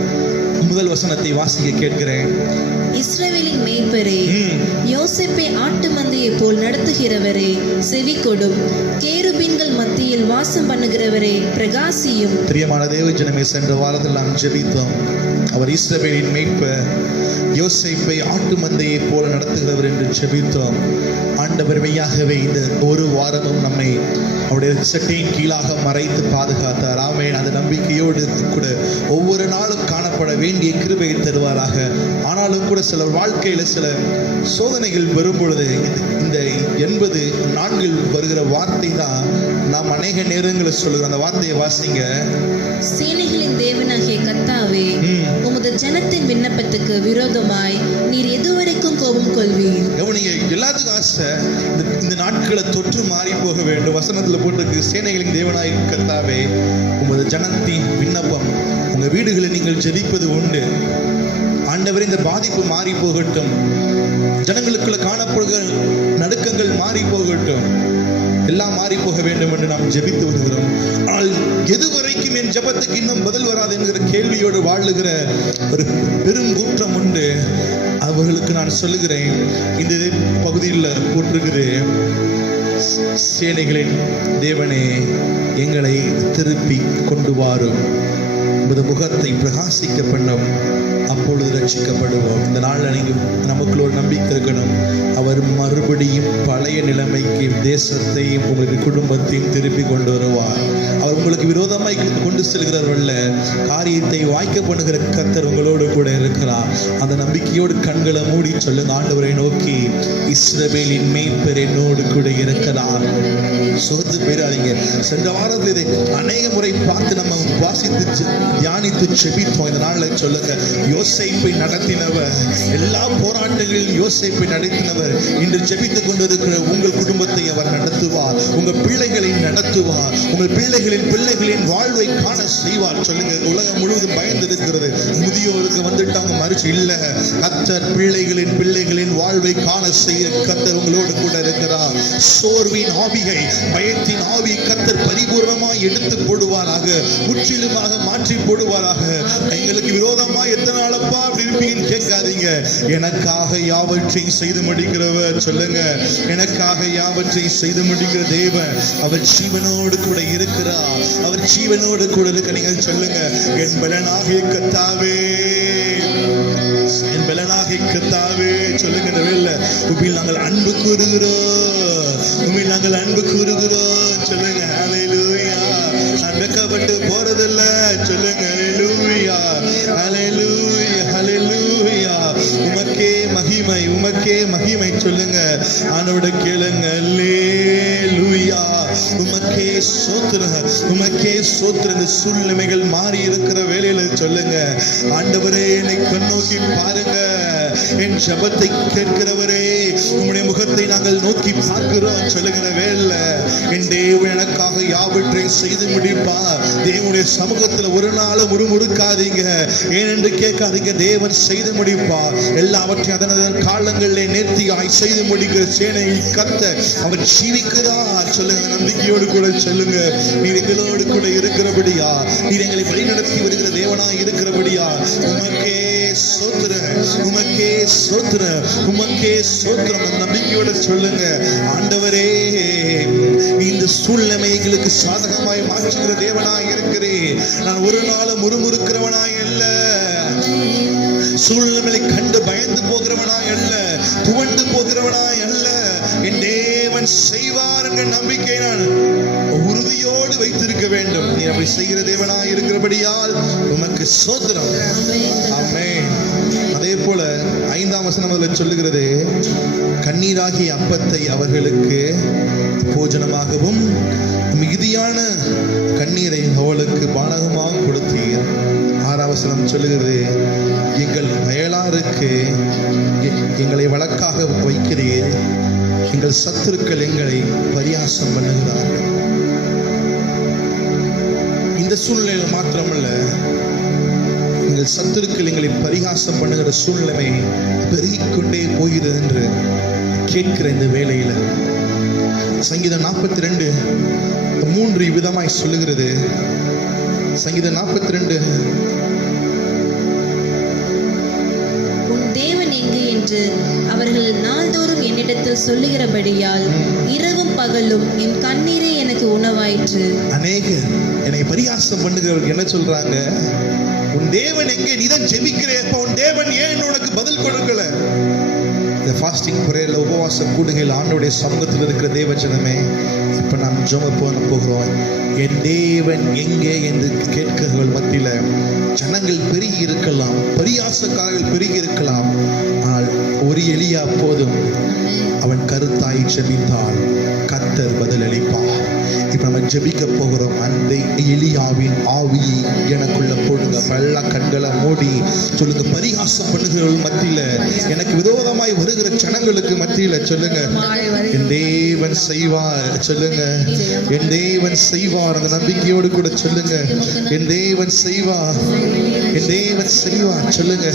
முதல் வசனத்தை வாசிக்க கேட்கிறேன். இஸ்ரவேலின் மேய்ப்பரே, யோசேப்பை ஆட்டு மந்தையை போல் நடத்துகிறவரே, செவி கொடும். கேருபீன்கள் மத்தியில் வாசம் பண்ணுகிறவரே, பிரகாசியும். பிரியமான தேவ ஜனமே, சென்ற வாரத்தில் நாம் ஜெபித்தோம். அவர் இஸ்ரவேலின் மேய்ப்பர், யோசேப்பை ஆட்டு மந்தையை போல நடத்துகிறவர் என்று ஜெபித்தோம். ஆண்டவர் மெய்யாகவே இந்த ஒரு வாரமும் நம்மை அவருடைய சட்டையின் கீழாக மறைத்து பாதுகாத்தார். ஆமென். அந்த நம்பிக்கையோடு கூட ஒவ்வொரு நாளும் காணப்பட வேண்டிய கிருபையை தருவாராக. ஆனாலும் கூட சில வாழ்க்கையில சில சோதனைகள் வரும் பொழுது இந்த 80 நாட்கள் வருகிற வார்த்தை தான் நாம் அநேக நேரங்களில் சொல்லுகிறோம். அந்த வார்த்தையை வாசிங்க. சேனைகளின் தேவனாகிய கர்த்தாவே, உமது ஜனத்தின் விண்ணப்பத்துக்கு விரோதமாய் நீர் எதுவரைக்கும் கோபம் கொள்வீர்? கவனிங்க, எல்லாத்துக்கும் ஆசை இந்த நாட்களை தொற்று மாறி போக வேண்டும். வசனத்துல போட்டிருக்கு, சேனைகளின் தேவனாய் கர்த்தாவே, உமது ஜனத்தின் விண்ணப்பம். உங்க வீடுகளில் நீங்கள் ஜெபிப்பது உண்டு. ஆண்டவரே, இந்த பாதிப்பு மாறி போகட்டும், ஜனங்களுக்குள்ள காணப்படுகிற நடுக்கங்கள் மாறி போகட்டும், எல்லாம் மாறி போக வேண்டும் என்று நாம் ஜெபித்து வருகிறோம். ஆனால் எதுவரைக்கும் என் ஜெபத்துக்கு இன்னும் பதில் வராது என்கிற கேள்வியோடு வாழுகிற ஒரு பெரும் கூட்டம் உண்டு. அவர்களுக்கு நான் சொல்லுகிறேன், இந்த பகுதியில் போட்டிருக்கிறேன், சேனைகளின் தேவனே, எங்களை திருப்பி கொண்டு வாரும், உமது முகத்தை பிரகாசிக்க பண்ணும், அப்பொழுது ரட்சிக்கப்படுவோம். இந்த நாள் நமக்குள்ள ஒரு நம்பிக்கை இருக்கணும். அவர் மறுபடியும் பழைய நிலைமைக்கு தேசத்தையும் உங்களுக்கு குடும்பத்தையும் திருப்பி கொண்டு வருவார். அவர் உங்களுக்கு விரோதமாய் கொண்டு செல்கிறவர்கள காரியத்தை வாய்க்க பண்ணுகிற கர்த்தர் உங்களோடு கூட இருக்கிறார். அந்த நம்பிக்கையோடு கண்களை மூடி சொல்லுங்க, ஆண்டவரை நோக்கி, இஸ்ரவேலின் மேய்ப்பர் என்னோடு கூட இருக்கிறார். சொத்து பேராதீங்க. சென்ற வாரத்தில் இதை அநேக முறை பார்த்து நம்ம வாசித்து தியானித்து செபித்தோம். இந்த நாளில் சொல்லுங்க, யோசேப்பை நடத்தினவர், எல்லா போராட்டங்களிலும் யோசேப்பை நடத்தினவர், இன்று ஜெபித்துக் கொண்டிருக்கிற உங்கள் குடும்பத்தை அவர் நடத்துவார். உங்கள் பிள்ளைகளை நடத்துவார். உங்கள் பிள்ளைகளின் வாழ்வை காண செய்வார். சொல்லுங்க, உலகம் முழுவதும் பயந்து இருக்கிறது. முதியோருக்கு வந்துட்டாங்க, மறுச்சு இல்ல, கர்த்தர் பிள்ளைகளின் வாழ்வை காண செய்ய கர்த்தர் உங்களோடு கூட இருக்கிறார். சோர்வின் ஆவியை, பயத்தின் ஆவி கர்த்தர் பரிபூர்ணமாய் எடுத்து போடுவாராக, முற்றிலுமாக மாற்றி போடுவாராக. எங்களுக்கு விரோதமா எத்தனை நாளப்பா அப்படி இருப்பீங்கன்னு கேட்காதீங்க. எனக்காக யாவற்றையும் செய்து முடிக்கிறவர், சொல்லுங்க, எனக்காக யாவற்றையும் செய்து முடிக்கிற தேவன், அவர் ஜீவனோடு கூட இருக்கிறார். அவர் ஜீவனோடு கூட இருக்க. நீங்கள் சொல்லுங்க, என் பலனாகிய கர்த்தாவே, என் பலனாகிய கர்த்தாவே, சொல்லுங்க. இந்த வேளையில உம்மில் நாங்கள் அன்பு கூறுகிறோம், உம்மில் நாங்கள் அன்பு கூறுகிறோம். சொல்லுங்க, ஹல்லேலூயா. நான் வெட்கப்பட்டு போறதில்ல. சொல்லுங்க, ஹல்லேலூயா, ஹல்லேலூயா, ஹல்லேலூயா. உமக்கே மகிமை, உமக்கே மகிமை. சொல்லுங்க, ஆண்டவரை கேளுங்க, ஹல்லேலூயா. உமக்கே ஸ்தோத்திரம், உமக்கே ஸ்தோத்திரம். இந்த சூழ்நிலைகள் மாறி இருக்கிற வேளையில சொல்லுங்க, ஆண்டவரே என்னை கண்ணோக்கி பாருங்க, என் ஜெபத்தை கேட்கிறவரே, உம்முடைய முகத்தை நாங்கள் நோக்கி பார்க்கிறோம் சொல்லுகிற வேளை என் தேவன் எனக்காக யாவற்றையும் செய்து முடிப்பா. தேவனுடைய சமூகத்துல ஒரு நாளும் முறுமுறுக்காதீங்க, ஏனென்று கேட்காதீங்க. தேவன் செய்து முடிப்பா. எல்லாவற்றையும் அதனதன் காலங்களிலே நேர்த்தியாய் செய்து முடிக்கிற சேனையில் கர்த்தர் அவர் ஜீவிக்கிறார். சொல்லுங்க, நம்பிக்கையோடு கூட சொல்லுங்க. நீர் எங்களோடு கூட இருக்கிறபடியா, நீர் எங்களை வழிநடத்தி வருகிற தேவனாய் இருக்கிறபடியா உமக்கே ஸ்தோத்திரம், உமக்கே ஸ்தோத்திரம், உமக்கே ஸ்தோத்திரம். நம்பிக்கையோட சொல்லுங்க, ஆண்டவரே இந்த சூழ்நிலை எங்களுக்கு சாதகமாய் மாற்றுகிற தேவனாய் இருக்கிறேன். நான் ஒரு நாளும் முறுமுறுக்கிறவனாய் அல்ல, சூழ்நிலை கண்டு பயந்து போகிறவனாய் அல்ல, துவண்டு போகிறவனாய் அல்ல. என் தேவன் செய்வார் என்ற நம்பிக்கை நான் உறுதியோடு வைத்திருக்க வேண்டும். நீ அப்படி செய்கிற தேவனாய் இருக்கிறபடியால் உமக்கு ஸ்தோத்திரம். ஆமென். அதே போல 5ஆம் வசனம் சொல்லுகிறது, கண்ணீராகிய அப்பத்தை அவர்களுக்கு போஜனமாகவும் மிகுதியான கண்ணீரை அவளுக்கு பானகமாக கொடுத்தீர். 6ஆம் வசனம் சொல்லுகிறது, எங்கள் அயலாருக்கு எங்களை வழக்காக வைக்கிறீர், எங்கள் சத்துருக்கள் எங்களை பரியாசம் பண்ணுகிறார்கள். இந்த சூழ்நிலையில் மாத்திரமல்ல, எங்கள் சத்துருக்கள் எங்களை பரிகாசம் பண்ணுகிற சூழ்நிலை பெருகிக்கொண்டே போகிறது என்று கேட்கிற இந்த வேளையில சங்கீதம் 42:3 விதமாய் சொல்லுகிறது. சங்கீதம் 42, உன் தேவன் எங்கே என்று அவர்கள் நாள்தோறும் என்னிடத்தில் சொல்லுகிறபடியால் இரவும் பகலும் என் கண்ணீரே எனக்கு உணவாயிற்று. அநேகர் என்னை பரிகாசம் பண்ணுகிறவர்கள் என்ன சொல்றாங்க, உன் தேவன் எங்கே, நீதான் ஜெபிக்கிறே, உன் தேவன் ஏன் உனக்கு பதில் கொடுக்கல? இந்த ஃபாஸ்டிங் பிரேயர்ல உபவாச கூடுகையில் ஆண்டவருடைய சமூகத்தில் இருக்கிற தேவ ஜனமே, இப்ப நாம் ஜெபம் பண்ண போகிறோம். என் தேவன் எங்கே என்று கேட்கிறவர்கள் மத்தியில ஜனங்கள் பெருகி இருக்கலாம், பரியாசக்காரர்கள் பெருகி இருக்கலாம், ஆனால் ஒரு எலியா போதும், அவன் கருத்தாய் ஜெபித்தால் கர்த்தர் பதில் அளிப்பார். இப்ப நம்ம ஜெபிக்க போகிறோம். அந்த எலியாவின் ஆவியை எனக்குள்ள போடுங்க. பல்ல கண்களை மூடி சொல்லுங்க, பரிகாசம் பண்ணுகிறவர்கள் மத்தியில, எனக்கு விரோதமாய் வருகிற ஜனங்களுக்கு மத்தியில சொல்லுங்க, என் தேவன் செய்வார். சொல்லுங்க, என் தேவன் செய்வார். அந்த நம்பிக்கையோடு கூட சொல்லுங்க, என் தேவன் செய்வார், என் தேவன் செய்வார். சொல்லுங்க,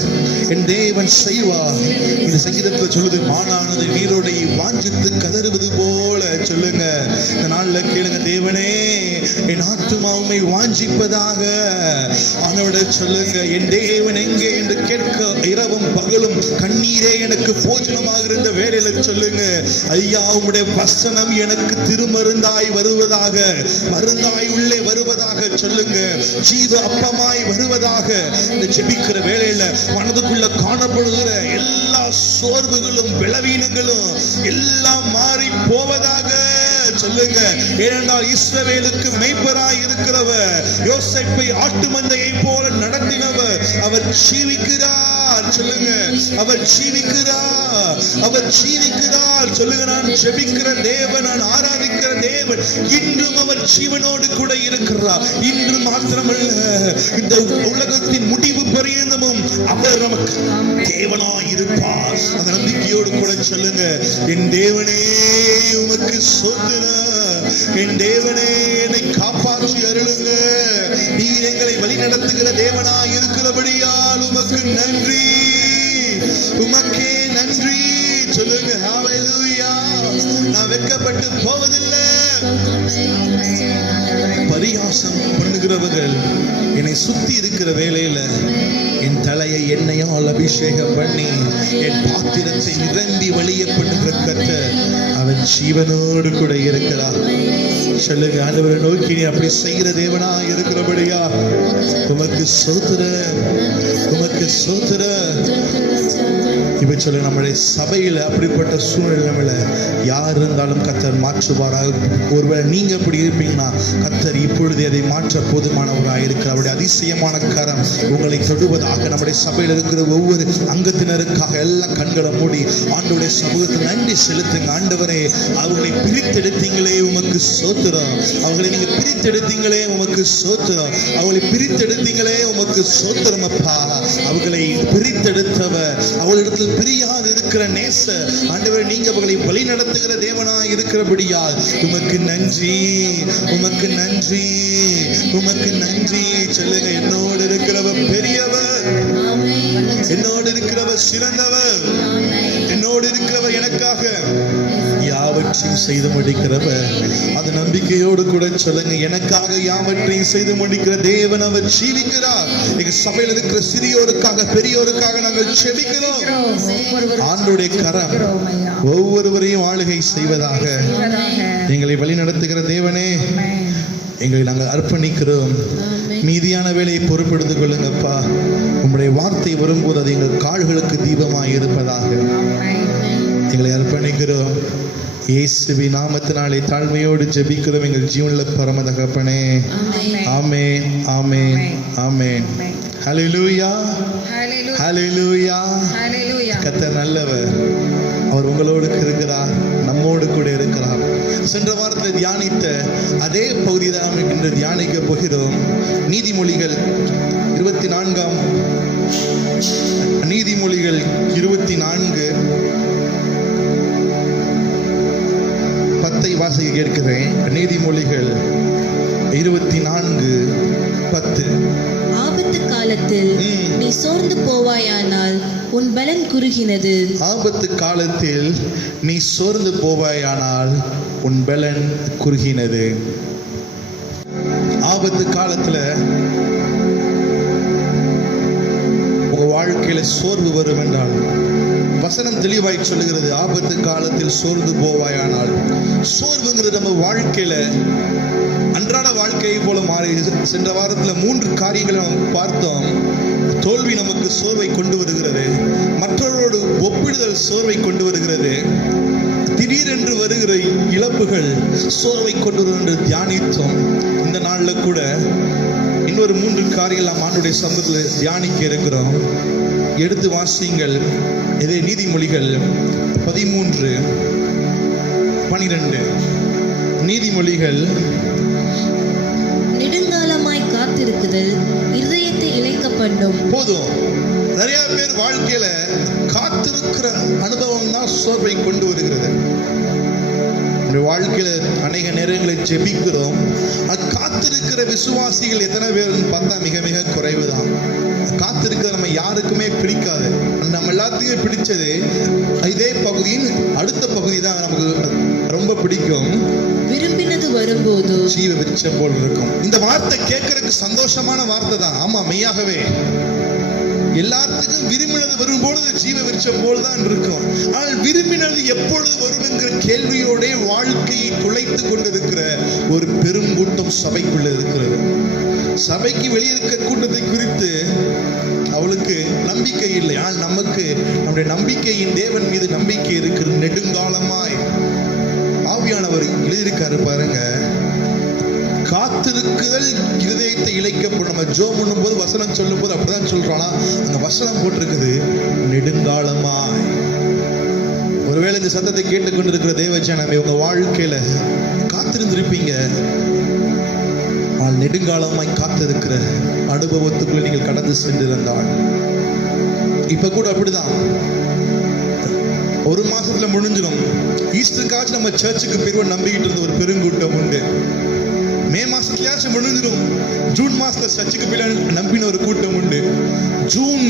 என் தேவன் செய்வார். இந்த சங்கீதத்துல சொல்லுது, மானானது நீரோடை வாஞ்சித்து கதறுவது போல. சொல்லுங்க, இந்த நாள்ல கேளுங்க, தேவனே என் ஆத்துமாவை வாஞ்சிப்பதாக. அவனோட சொல்லுங்க, என் தேவன் எங்கே என்று கேட்க இரவும் பகலும் கண்ணீரே எனக்கு போஜனமாக இருந்த வேளையில சொல்லுங்க, ஐயா உம்முடைய வசனம் எனக்கு திருமருந்தாய் வருவதாக, மருந்தாய் உள்ளே வருவதாக. சொல்லுங்க, ஜீவ அப்பமாய் வருவதாக. இந்த ஜெபிக்கிற வேளையில மனதுக்குள்ள காணப்படுகிற எல்லா சோர்வுகளும் பலவீனங்களும் எல்லாம் மாறி போவதாக. சொல்லுங்க, ஏனென்றால் இஸ்ரவேலுக்கு மெய்ப்பராய் இருக்கிறவர், யோசேப்பை ஆட்டு மந்தையை போல நடத்தினவர், அவர் ஜீவிக்கிறார். சொல்லுங்க, அவர் ஜீவிக்கிறார், அவர் ஜீவிக்கிறார். சொல்லுங்க, நான் ஜெபிக்கிற தேவன், நான் ஆராதிக்கிற தேவன் இன்றும் அவர் ஜீவனோடு கூட இருக்கிறார். இன்று மாத்திரமல்ல, இந்த உலகத்தின் முடிவு பரியந்தமும் அவர் நமக்கு தேவனாய் இருப்பார். அந்த நம்பிக்கையோடு கூட சொல்லுங்க, என் தேவனே உமக்கு ஸ்தோத்திரம், என் தேவனே என்னை காப்பாற்றி அருளுங்க, நீர் எங்களை வழி நடத்துகிற தேவனாய் இருக்கிறபடியால் உமக்கு நன்றி, உமக்கே நன்றி. சொல்லுங்க, ஹல்லேலூயா. நான் வெட்கப்பட்டு போவதில்லை. பரியாசம் பண்ணுகிறவர்கள் என்னை சுத்தி இருக்கிற வேளையில என் தலையை எண்ணெயால் அபிஷேகம் பண்ணி என் பாத்திரத்தை நிரம்பி வழிய பண்ணுகிற கர்த்தர் அவன் ஜீவனோடு கூட இருக்கிறார். சொல்லுங்க, ஆண்டவரை நோக்கி நீ அப்படி செய்கிற தேவனா இருக்கிறபடியா உமக்கு ஸ்தோத்திரம், உமக்கு ஸ்தோத்திரம். இப்ப சொல்ல, நம்முடைய சபையில அப்படிப்பட்ட சூழ்நிலையில யார் இருந்தாலும் கர்த்தர் மாற்றுவாராக. ஒருவேளை நீங்க அப்படி இருப்பீங்கன்னா கர்த்தர் இப்பொழுது அதை மாற்ற போதுமானவராக இருக்கிறார். அவருடைய அதிசயமான கரம் உங்களை தொடுவதாக. நம்முடைய சபையில் இருக்கிற ஒவ்வொரு அங்கத்தினருக்காக எல்லாம் கண்களை மூடி ஆண்டவருடைய சமூகத்தில் நன்றி செலுத்துங்க. ஆண்டவரே, அவர்களை பிரித்தெடுத்தீங்களே உமக்கு ஸ்தோத்திரம், அவர்களை நீங்க பிரித்தெடுத்தீங்களே உமக்கு ஸ்தோத்திரம், அவர்களை பிரித்தெடுத்தீங்களே உமக்கு ஸ்தோத்திரம் அப்பா. அவர்களை பிரித்தெடுத்தவர், அவர்களிடத்தில் பிரியாது இருக்கிற நேசர் ஆண்டவரே, நீங்க அவர்களை வழி நடத்துகிற தேவனாய் இருக்கிறபடியால் உமக்கு நன்றி, உமக்கு நன்றி, உமக்கு நன்றி. சொல்லுங்க, என்னோடு இருக்கிறவர் பெரியவர், என்னோடு இருக்கிறவர் சிறந்தவர், என்னோடு இருக்கிறவர் எனக்காக யாவற்றையும் செய்து முடிக்கிறவர். அந்த நம்பிக்கையோடு கூட சொல்லுங்க, எனக்காக யாவற்றையும் செய்து முடிக்கிற தேவன் அவர் ஜீவிக்கிறார். எங்க சபையில் இருக்கிற சிறியோருக்காக பெரியோருக்காக நாங்கள் செபிக்கிறோம். ஆண்டவருடைய கரம் ஒவ்வொருவரையும் ஆளுகை செய்வதாக. எங்களை வழி நடத்துகிற தேவனே, எங்களை நாங்கள் அர்ப்பணிக்கிறோம். மீதியான வேலையை பொறுப்பெடுத்துக் கொள்ளுங்கப்பா. உங்களுடைய வார்த்தை வரும்போது அது எங்கள் கால்களுக்கு தீபமாய் இருப்பதாக எங்களை அர்ப்பணிக்கிறோம். இயேசுவின் நாமத்தினாலே தாழ்மையோடு ஜெபிக்கிறோம் எங்கள் ஜீவனுள்ள பரம தகப்பனே. ஆமென், ஆமென், ஆமென். ஹல்லேலூயா, ஹல்லேலூயா. கர்த்தர் நல்லவர். அவர் உங்களோடு இருக்கிறார், நம்மோடு கூட இருக்கிறார். சென்ற வாரத்தில் தியானித்த அதே பகுதியை தான் நாம் இன்று தியானிக்க போகிறோம். நீதிமொழிகள் 24 நீதிமொழிகள் 24:10 வாசிக்க கேட்கிறேன். நீதிமொழிகள் 24:10. ஆபத்து காலத்தில் நீ சோர்ந்து போவாயானால் உன் பலன் குறுகினது. ஆபத்து காலத்தில் நீ சோர்ந்து போவாயானால் உன் பலன் குறுகினது. ஆபத்து காலத்துல உங்க வாழ்க்கையில சோர்வு வரும் என்றால் வசனம் தெளிவாய் சொல்லுகிறது, ஆபத்து காலத்தில் சோர்ந்து போவாயானால். சோர்வுங்கிறது நம்ம வாழ்க்கையில அன்றாட வாழ்க்கையை போல மாறி. சென்ற வாரத்துல 3 காரியங்களை நாம் பார்த்தோம். தோல்வி நமக்கு சோர்வை கொண்டு வருகிறது, மற்றவரோடு ஒப்பிடுதல் சோர்வை கொண்டு வருகிறது, திடீரென்று வருகிற இழப்புகள் சோர்வை கொண்டு வரும் என்று தியானித்தோம். இந்த நாள்ல கூட இன்னொரு 3 காரியங்கள் நாம் ஆண்டுடைய சமூகத்தில் தியானிக்க இருக்கிறோம். எடுத்து வாசியுங்கள். இதே நீதிமொழிகள் 13:12. நீதிமொழிகள். நெடுங்காலமாய் காத்திருக்குதல் இருதயத்தை இளைக்க பண்ணும். போதும். நிறைய பேர் வாழ்க்கையில காத்திருக்கிற அனுபவம் தான் சோர்வை கொண்டு வருகிறது. வாழ்க்கையில அநேக நேரங்களில் ஜெபிக்கிறோம். காத்திருக்கிற விசுவாசிகள் எத்தனை பேர் பார்த்தா மிக மிக குறைவுதான். காத்திருக்கிற நம்ம யாருக்குமே பிடிக்காது. நம்ம எல்லாத்துக்குமே பிடிச்சது இதே பகுதியின் அடுத்த பகுதி தான் நமக்கு ரொம்ப பிடிக்கும். விரும்பினது வரும்போது ஜீவ விருட்சம் போல் இருக்கும். இந்த வார்த்தை கேட்கறதுக்கு சந்தோஷமான வார்த்தை தான். ஆமா, மெய்யாகவே எல்லாத்துக்கும் விரும்பினது வரும்பொழுது ஜீவ விருட்சம் போல் தான் இருக்கும். ஆனால் விரும்பினது எப்பொழுது வரும் என்கிற கேள்வியோட வாழ்க்கையை துளைத்து கொண்டிருக்கிற ஒரு பெருங்கூட்டம் சபைக்குள்ள இருக்கிறது. சபைக்கு வெளியே இருக்கிற கூட்டத்தை குறித்து அவளுக்கு நம்பிக்கை இல்லை. ஆனால் நமக்கு நம்முடைய நம்பிக்கையின் தேவன் மீது நம்பிக்கை இருக்கிறது. நெடுங்காலமாய் ஆவியானவர் எழுதியிருக்காரு பாருங்க, காத்திருக்குதல் இருதயத்தை இளைக்கப்படும். நம்ம ஜோம் பண்ணும் போது வசனம் சொல்லும் போது அப்படிதான் சொல்றானா, அங்க வசனம் போட்டிருக்குது நெடுங்காலமாய். ஒருவேளை இந்த சத்தத்தை கேட்டுக்கொண்டிருக்கிற தேவஜனமே, உங்க வாழ்க்கையில காத்திருந்திருப்பீங்க. நெடுங்காலமாய் காத்திருக்கிற அனுபவத்துக்குள்ள நீங்கள் கடந்து சென்றிருந்தால், இப்ப கூட அப்படிதான். ஒரு மாசத்துல முடிஞ்சிடும். ஈஸ்டருக்காச்சும் நம்ம சர்ச்சுக்கு பெருவன் நம்பிக்கிட்டு இருந்த ஒரு பெருங்கூட்டம் உண்டு. மே மாசத்துலயாச்சும் முடிஞ்சிடும். ஜூன் மாசத்துல சர்ச்சுக்கு பிள்ளை நம்பின ஒரு கூட்டம் உண்டு. ஜூன்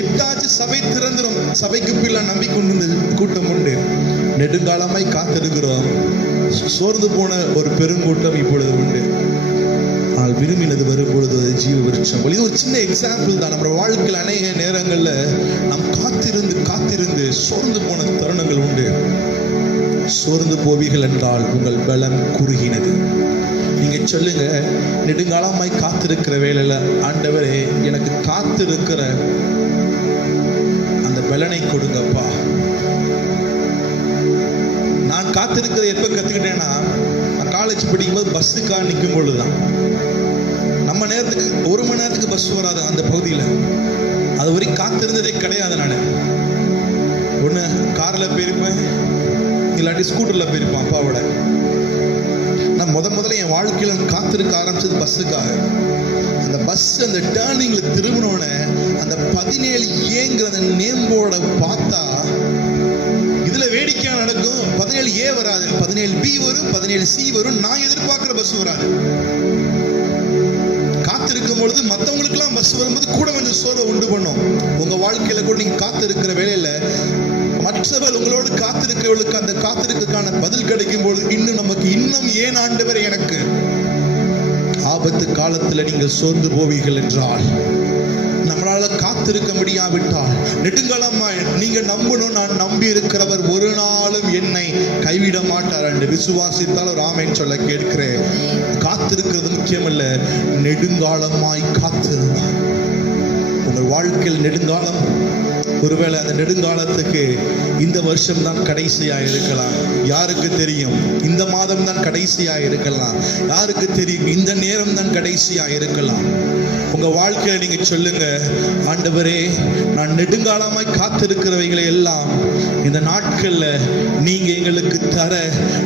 8 சபை திறந்துடும். சபைக்கு பிள்ளை நம்பிக்கொண்டு கூட்டம் உண்டு. நெடுங்காலமாய் காத்திருக்கிறோம். சோர்ந்து போன ஒரு பெருங்கூட்டம் இப்பொழுது உண்டு. ஆனால் விரும்பினது வரும்பொழுது அது ஜீவ விருட்சம். இது ஒரு சின்ன எக்ஸாம்பிள் தான். நம்ம வாழ்க்கையில் அநேக நேரங்கள்ல நாம் காத்திருந்து சோர்ந்து போன தருணங்கள் உண்டு. சோர்ந்து போவீர்கள் என்றால் உங்கள் பலம் குறுகினது. நீங்க சொல்லுங்க, நெடுங்காலமாய் காத்திருக்கிற வேளையில, ஆண்டவரே எனக்கு காத்திருக்கிற அந்த பலனை கொடுங்கப்பா. நான் காத்திருக்கிறத எப்ப கத்துக்கிட்டேன்னா, நான் காலேஜ் படிக்கும்போது பஸ்ஸுக்காக நிற்கும் பொழுதுதான். நம்ம நேரத்துக்கு 1 மணி நேரத்துக்கு பஸ் வராது அந்த பகுதியில். அது வரைக்கும் காத்திருந்ததே கிடையாது. நான் ஒன்று காரில் போயிருப்பேன், இல்லாட்டி ஸ்கூட்டரில் போயிருப்பேன் அப்பாவோட. நான் முதல்ல என் வாழ்க்கையில் காத்திருக்க ஆரம்பிச்சது பஸ்ஸுக்காக. அந்த அந்த பஸ் அந்த டேர்னிங்ல திரும்பினோன்னு அந்த 17A அந்த நேம் போர்டை பார்த்தா இதுல வேடிக்கையா நடக்கும். 17A வராது, 17B வரும், 17C வரும். நான் எதிர்பார்க்கிற பஸ் வராது. காத்திருக்கும் பொழுது மற்றவங்களுக்கு எல்லாம் பஸ் வரும்போது கூட கொஞ்சம் சோர்வை உண்டு பண்ணும். உங்க வாழ்க்கையில கூட நீங்க காத்திருக்கிற வேலையில மற்றவர் உங்களோடு காத்திருக்கிறவர்களுக்கு அந்த காத்திருக்கான பதில் கிடைக்கும் பொழுது இன்னும் ஏன் ஆண்டவர் எனக்கு ஆபத்து காலத்துல நீங்கள் சோர்ந்து போவீர்கள் என்றால், நம்மளால காத்திருக்க முடியாவிட்டால் நெடுங்காலமாய் நீங்க நம்பணும், நான் நம்பி இருக்கிறவர் ஒரு நாளும் என்னை கைவிட மாட்டார் என்று விசுவாசித்தால் ஒரு ஆமென் சொல்ல கேட்கிறேன். காத்திருக்கிறது முக்கியமல்ல, நெடுங்காலமாய் காத்திருந்தார். உங்கள் வாழ்க்கையில் நெடுங்காலம், ஒருவேளை அந்த நெடுங்காலத்துக்கு இந்த வருஷம் தான் கடைசியா இருக்கலாம், யாருக்கு தெரியும். இந்த மாதம் தான் கடைசியா இருக்கலாம், யாருக்கு தெரியும். இந்த நேரம் தான் கடைசியா இருக்கலாம். உங்க வாழ்க்கையில நீங்க சொல்லுங்க, ஆண்டவரே நான் நெடுங்காலமாய் காத்திருக்கிறவைகளை எல்லாம் இந்த நாட்கள்ல நீங்க எங்களுக்கு தர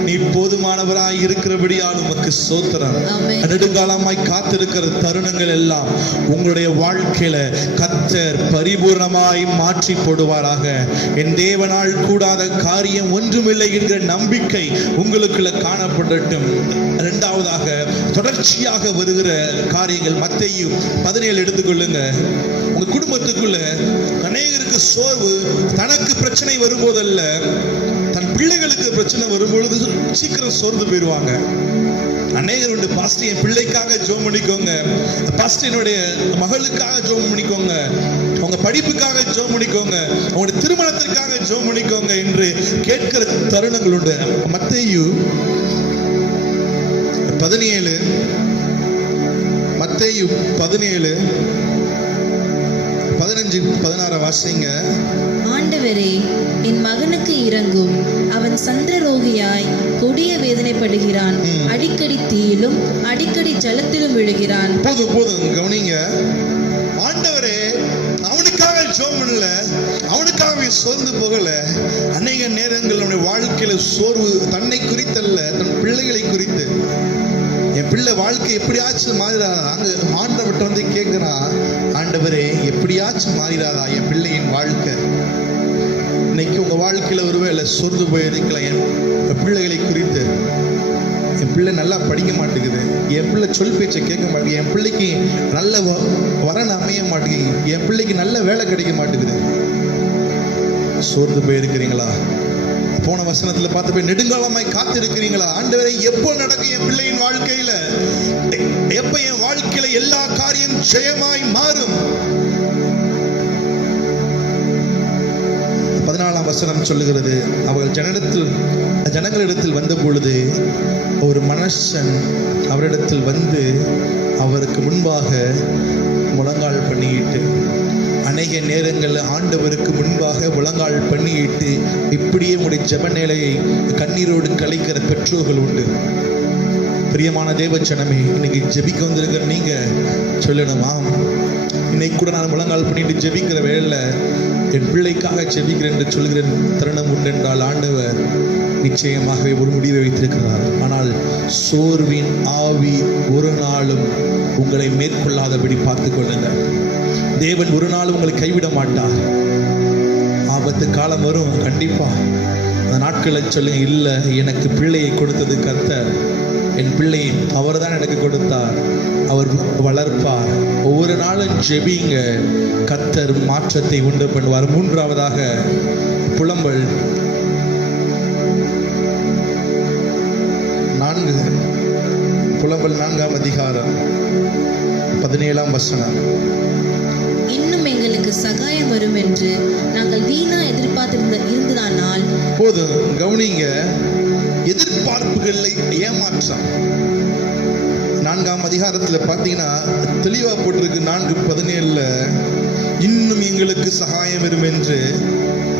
நீ போதுமானவராய் இருக்கிறபடியால் உமக்கு ஸ்தோத்திரம். நெடுங்காலமாய் காத்திருக்கிற தருணங்கள் எல்லாம் உங்களுடைய வாழ்க்கையில கர்த்தர் பரிபூர்ணமாய் மாற்றி போடுவாராக. என் தேவனால் கூடாத காரியம் ஒன்றுமில்லை என்கிற நம்பிக்கை உங்களுக்குள்ள காணப்படட்டும். இரண்டாவதாக, தொடர்ச்சியாக வருகிற காரியங்கள். மத்தேயு 17 எடுத்துக்கொள்ளுங்க. உங்க குடும்பத்துக்குள்ள அநேகருக்கு சோர்வு தனக்கு பிரச்சனை வரும்போதல்ல, தன் பிள்ளைகளுக்கு பிரச்சனை வரும்பொழுது சீக்கிரம் சோர்ந்து போயிடுவாங்க. அநேகர் உண்டு, பாஸ்டர் என் பிள்ளைக்காக ஜெபம் பண்ணிக்கோங்க, பாஸ்டர் என்னுடைய மகளுக்காக ஜெபம் பண்ணிக்கோங்க, உங்க படிப்புக்காக ஜெபம் பண்ணிக்கோங்க, உங்களுடைய திருமணத்திற்காக ஜெபம் பண்ணிக்கோங்க என்று கேட்கிற தருணங்கள் உண்டு. மத்தேயு 17 15-16 வாசிங்க. ஆண்டவரே, என் மகனுக்கு இரங்கும், அவன் சந்திரரோகியாய் கொடிய வேதனைப்படுகிறான். அடிக்கடி தீயிலும் அடிக்கடி ஜலத்திலும் விழுகிறான். போதும் கவனிங்க. ஆண்டவரே, அவனுக்காக ஜெபம் பண்ணல, அவனுக்காக சோர்ந்து போகல. அநேக நேரங்கள் வாழ்க்கையில சோர்வு தன்னை குறித்தல்ல, தன் பிள்ளைகளை குறித்து. என் பிள்ளை வாழ்க்கை எப்படியாச்சும் மாறிடாதா? அங்க ஆண்டவர்கிட்ட வந்து கேட்கிறான், ஆண்டவரே எப்படியாச்சும் மாறிடாதா என் பிள்ளையின் வாழ்க்கை? இன்னைக்கு உங்க வாழ்க்கையில ஒருவேளை சோர்ந்து போயிருக்கலாம் என் பிள்ளைகளை குறித்து. என் பிள்ளை நல்லா படிக்க மாட்டேங்குது, என் பிள்ளை சொல் பேச்சை கேட்க மாட்டேங்குது, என் பிள்ளைக்கு நல்ல வரன் அமைய மாட்டேங்குது, என் பிள்ளைக்கு நல்ல வேலை கிடைக்க மாட்டேங்குது. சோர்ந்து போயிருக்கிறீங்களா? போன வசனத்துல பார்த்து போய் நெடுங்காலமாய் காத்திருக்கிறீங்களா? ஆண்டவரே எப்போ நடக்கும் என் பிள்ளையின் வாழ்க்கையில? எப்ப என் வாழ்க்கையில எல்லா காரியம் ஜெயமாய் மாறும்? 14ஆம் வசனம் சொல்லுகிறது, அவர்கள் ஜனங்களிடத்தில் வந்த பொழுது ஒரு மனுஷன் அவரிடத்தில் வந்து அவருக்கு முன்பாக முழங்கால் பண்ணிட்டு, அநேக நேரங்களில் ஆண்டவருக்கு முன்பாக முழங்கால் பண்ணிட்டு இப்படியே உங்களுடைய ஜெப நிலையை கண்ணீரோடு கலைக்கிற பெற்றோர்கள் உண்டு. பிரியமான தேவச்சனமே, இன்னைக்கு ஜெபிக்க வந்திருக்கிற நீங்க சொல்லணுமா, இன்னைக்கு கூட நான் முழங்கால் பண்ணிட்டு ஜெபிக்கிற வேளையில என் பிள்ளைக்காக ஜெபிக்கிறேன் என்று சொல்கிற தருணம் உண்டு என்றால் ஆண்டவர் நிச்சயமாகவே ஒரு முடிவை வைத்திருக்கிறார். ஆனால் சோர்வின் ஆவி ஒரு நாளும் உங்களை மேற்கொள்ளாதபடி பார்த்து கொள்ளுங்கள். தேவன் ஒரு நாள் உங்களை கைவிட மாட்டார். ஆபத்து காலம் வரும் கண்டிப்பா. அந்த நாட்களை சொல்லுங்க, இல்லை எனக்கு பிள்ளையை கொடுத்தது கர்த்தர், என் பிள்ளையை அவர் தான் எனக்கு கொடுத்தார், அவர் வளர்ப்பார். ஒவ்வொரு நாளும் ஜெபிங்க, கர்த்தர் மாற்றத்தை உண்டு பண்ணுவார். மூன்றாவதாக புலம்பல். 4ஆம் அதிகாரம் 17ஆம் வசனம். இன்னும் எங்களுக்கு சகாயம் வரும் என்று நாங்கள் வீணா இருந்ததானால். போதும் கவனிங்க, எதிர்பார்ப்புகளை ஏமாற்றம். 4ஆம் அதிகாரத்துல பாத்தீங்கன்னா தெளிவா போட்டிருக்கு. 4:17 இன்னும் எங்களுக்கு சகாயம் வரும் என்று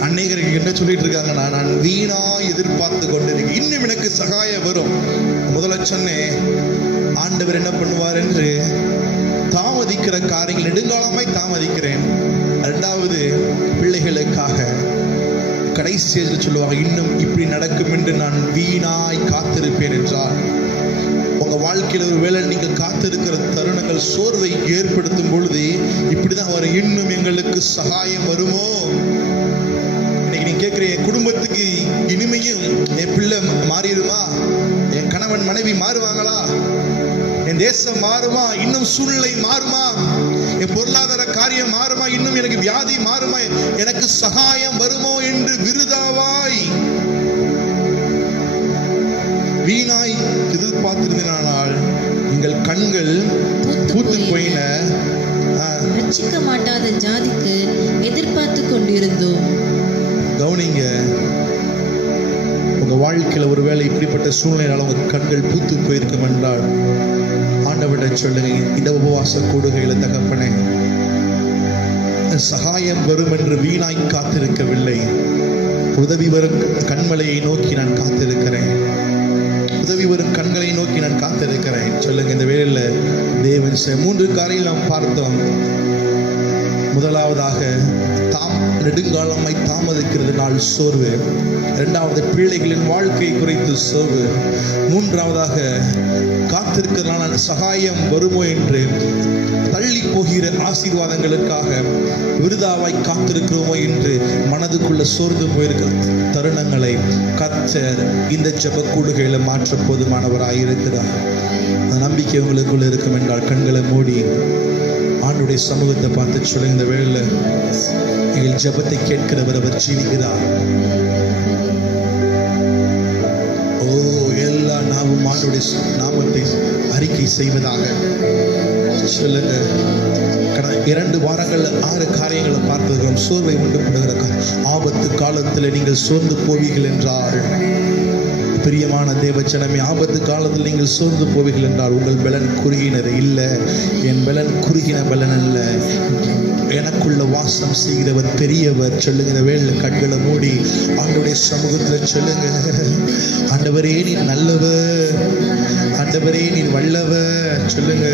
அநேகருக்கு என்ன சொல்லிட்டு இருக்காங்கன்னா, நான் வீணா எதிர்பார்த்து கொண்டிருக்கேன், இன்னும் எனக்கு சகாயம் வரும். முதல்ல சொன்னேன், ஆண்டவர் என்ன பண்ணுவார் என்று தாமதிக்கிற காரியங்கள் நெடுங்காலமாய் தாமதிக்கிறேன். இரண்டாவது, பிள்ளைகளுக்காக கடைசி ஸ்டேஜில் சொல்லுவாங்க, இன்னும் இப்படி நடக்கும் என்று நான் வீணாய் காத்திருப்பேன் என்றால் உங்க வாழ்க்கை வாழ்க்கையில் ஒரு வேளை நீங்கள் காத்திருக்கிற தருணங்கள் சோர்வை ஏற்படுத்தும் பொழுது இப்படிதான் வர இன்னும் எங்களுக்கு சகாயம் வருமோ? இன்னைக்கு நீ கேட்கிற என் குடும்பத்துக்கு இனிமையும் என் பிள்ளை மாறிடுமா, என் கணவன் மனைவி மாறுவாங்களா, என் தேசம் மாறுமா, இன்னும் சூழ்நிலை மாறுமா, என் பொருளாதார காரியம் மாறுமா, இன்னும் எனக்கு வியாதி மாறுமா, எனக்கு சகாயம் வருமோ என்று விருதாவாய் வீணாய் எதிர்பார்த்திருந்தால் எங்கள் கண்கள் பூத்து போயின. ரட்சிக்க மாட்டாத ஜாதிக்கு எதிர்பார்த்து கொண்டிருந்தோம். கவனிங்க, உங்க வாழ்க்கையில ஒருவேளை இப்படிப்பட்ட சூழ்நிலையால் உங்க கண்கள் பூத்து போயிருக்கும் என்றால் ஆண்டவரிடம் சொல்லுங்க, இந்த உபவாச கூடுகையில தகப்பனே, சகாயம் வரும் என்று வீணாய் காத்திருக்கவில்லை, உதவி வரும் கண்மலையை நோக்கி நான் காத்திருக்கிறேன், உதவி வரும் கண்களை நோக்கி நான் காத்திருக்கிறேன். சொல்லுங்க, இந்த வேளையில தேவன் 3 காரியங்கள் நாம் பார்த்தோம். முதலாவதாக நெடுங்காலமாய் தாமதிக்கிறதுனால் சோர்வு, இரண்டாவது பிள்ளைகளின் வாழ்க்கை குறித்து சோர்வு, மூன்றாவதாக காத்திருக்கிறதுனால சகாயம் வருமோ என்று தள்ளி போகிற ஆசீர்வாதங்களுக்காக விருதாவாய் காத்திருக்கிறோமோ என்று மனதுக்குள்ள சோர்ந்து போயிருக்கிற தருணங்களை கர்த்தர் இந்த ஜெப கூடுகையில மாற்ற போதுமானவராய் இருக்கிறார். அந்த நம்பிக்கை உங்களுக்குள்ள இருக்கும் என்றால் கண்களை மூடி ஆண்டுடைய சமூகத்தை பார்த்து சொல்லுங்க, இந்த வேளையில எங்கள் ஜெபத்தை கேட்கிறவர் அவர் ஜீவிக்கிறார். ஓ, எல்லா நாமும் ஆண்டுடைய நாமத்தை அறிக்கை செய்வதாக சொல்லுங்க. 2 வாரங்கள்ல 6 காரியங்களை பார்த்திருக்கிறோம். சோர்வை உண்டு பண்ணுகிற ஆபத்து காலத்தில் நீங்கள் சோர்ந்து போவீர்கள் என்றால், பிரியமான தேவச்சனமே, ஆபத்து காலத்தில் நீங்கள் சோர்ந்து போவீர்கள் என்றால் உங்கள் பலன் குறுகினது இல்லை. என் பலன் குறுகின பலன் அல்ல, எனக்குள்ள வாசம் செய்கிறவர் பெரியவர். சொல்லுங்க, வேலை கண்களை மூடி ஆண்டவருடைய சமூகத்தில் சொல்லுங்க, ஆண்டவரே நீர் நல்லவர், ஆண்டவரே நீர் வல்லவர். சொல்லுங்க,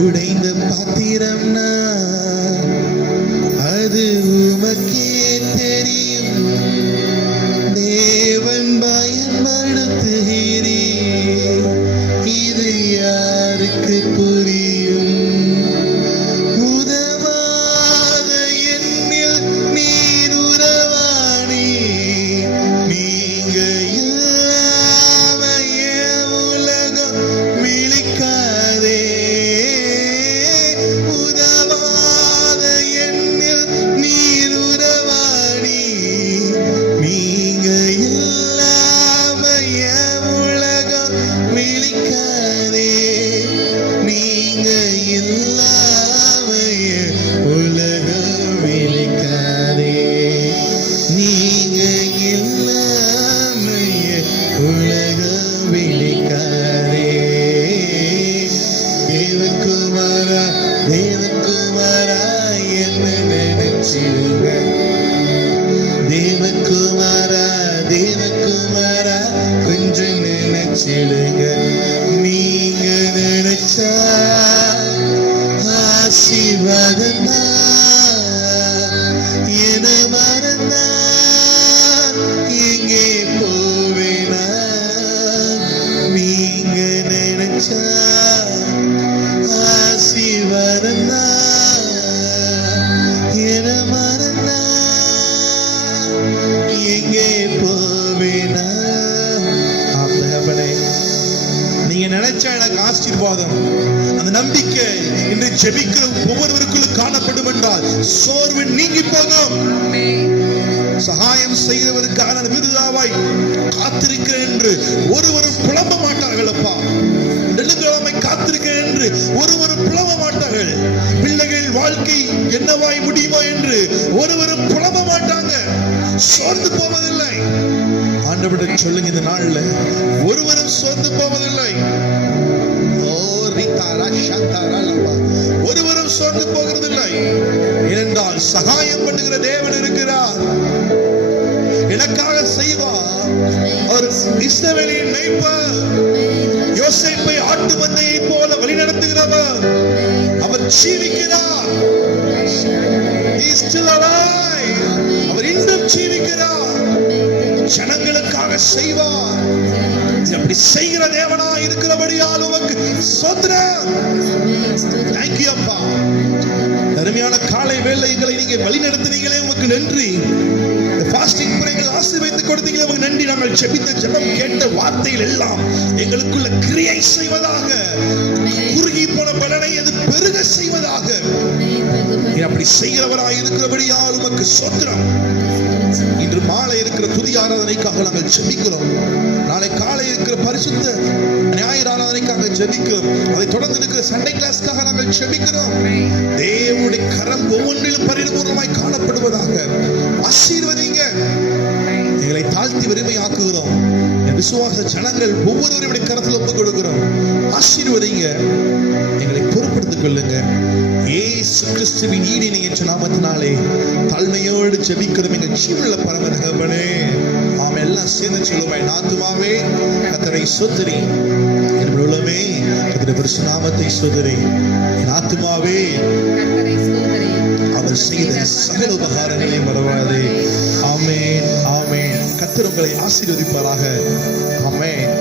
உடைந்த பாத்திரம்னா அது உமக்கே தெரியும், தேவன் பயன்படுத்துகிறீ, இது யாருக்கு புரியும்? உதவாத என்னில் நீர் உறவாணி, நீங்க இல்லாம என் உலகம் விழிக்காதே. உதவாத என்னில் நீர் உறவாணி, நீங்க இல்லாம என் உலகம் விழிக்காதே, நீங்க இல்லாம என் உலகம் விழிக்காதே, நீங்க இல்லாம என் உலகம் விழிக்காதே. தேவகுமாரா, தேவகுமாரா என்ன நினைச்சிருங்க, தேவகுமாரா, தேவகுமாரா கொஞ்சம் நினைச்சிடுங்க. நீங்க நினைச்சா ஆசீர்வாதம் என மறந்தா எங்கே போவேனா? நீங்க நினைச்சா ஆசீர்வாதம் என மறந்தா எங்கே போவேனா? நீங்க நினைச்சா எனக்கு ஆசீர்வாதம், அந்த நம்பிக்கை இன்று ஜெபிக்கிற ஒவ்வொருவருக்குள்ளும் காணப்படும் என்றால் சோர்வு நீங்கி போகும். சகாயம் செய்கிறவருக்கான விருதாவாய் காத்திருக்கிறேன் என்று ஒருவரும் புலம்ப மாட்டார்கள். அப்பா, நெடுங்கிழமை காத்திருக்கிறேன் என்று ஒருவரும் புலம்ப மாட்டார்கள். பிள்ளைகள் வாழ்க்கை என்னவாய் முடியுமோ என்று ஒருவரும் புலம்ப மாட்டாங்க, சோர்ந்து போவதில்லை. ஆண்டவரிடம் சொல்லுங்க, இந்த நாள்ல ஒருவரும் சோர்ந்து போவதில்லை. ஒருவரும் சோர்ந்து போகிறதில்லை. ஏனென்றால் சகாயம் பண்ணுகிற தேவன் இருக்கிறார், எனக்காக செய்வார். அவர் இஸ்ரவேலின் மேய்ப்பர், யோசேப்பை ஆட்டு மந்தையை போல வழிநடத்துகிறவர். அவர் ஜீவிக்கிறார், He is still alive. அவர் இன்னும் ஜீவிக்கிறார், ஜனங்களுக்காக செய்வார். அப்படி செய்கிற தேவனா இருக்கிறபடியால் உமக்கு ஸ்தோத்திரம். Thank you அப்பா. அருமையான காலை வேளை எங்களை நீங்க வழி நடத்தினீங்களே உமக்கு நன்றி. ஃபாஸ்டிங் பிரேயர்கள் ஆசீர்வதித்து கொடுத்தீங்களே உமக்கு நன்றி. நாங்கள் ஜெபித்த ஜெபம் கேட்ட வார்த்தைகள் எல்லாம் எங்களுக்குள்ள கிரியை செய்வதாக, குறுகி போன பலனை அது பெருக செய்வதாக. அப்படி செய்கிறவராய் இருக்கிறபடியால் உமக்கு ஸ்தோத்திரம். இன்று மாலை இருக்கிற துதி ஆராதனைக்காக நாங்கள் ஜெபிக்கிறோம். நாளை காலை இருக்கிற பரிசுத்த ஞாயிறு ஆராதனைக்காக ஜெபிக்கிறோம். அதை தொடர்ந்து இருக்கிற சண்டே கிளாஸ்க்காக நாங்கள் ஜெபிக்கிறோம். தேவனுடைய கரம் ஒவ்வொன்றிலும் பரிபூர்ணமாய் காணப்படுவதாக. ஆசீர்வதிங்க. எங்களை தாழ்த்தி வறுமையாக்குகிறோம். விசுவாச ஜனங்கள் ஒவ்வொருவருடைய கரத்தில் ஒப்புக் கொடுக்கிறோம். ஆசீர்வதிங்க. எங்களை பொறுப்படுத்திக் கொள்ளுங்க. இயேசு கிறிஸ்துவின் ஈடிணையற்ற நாமத்தினாலே தாழ்மையோடு ஜெபிக்கிறோம் எங்கள் ஜீவனுள்ள பரம தகப்பனே. ஆமென். எல்லாம் சேர்ந்து சொல்லுவோம். என் ஆத்துமாவே கர்த்தரை ஸ்தோத்திரி, என் உள்ளமே கர்த்தருடைய பரிசுத்த நாமத்தை ஸ்தோத்திரி. என் ஆத்துமாவே கர்த்தரை ஸ்தோத்திரி, அவர் செய்த சகல உபகாரங்களையும் மறவாதே. ஆமென், ஆமென். கர்த்தர் உங்களை ஆசீர்வதிப்பாராக. ஆமென்.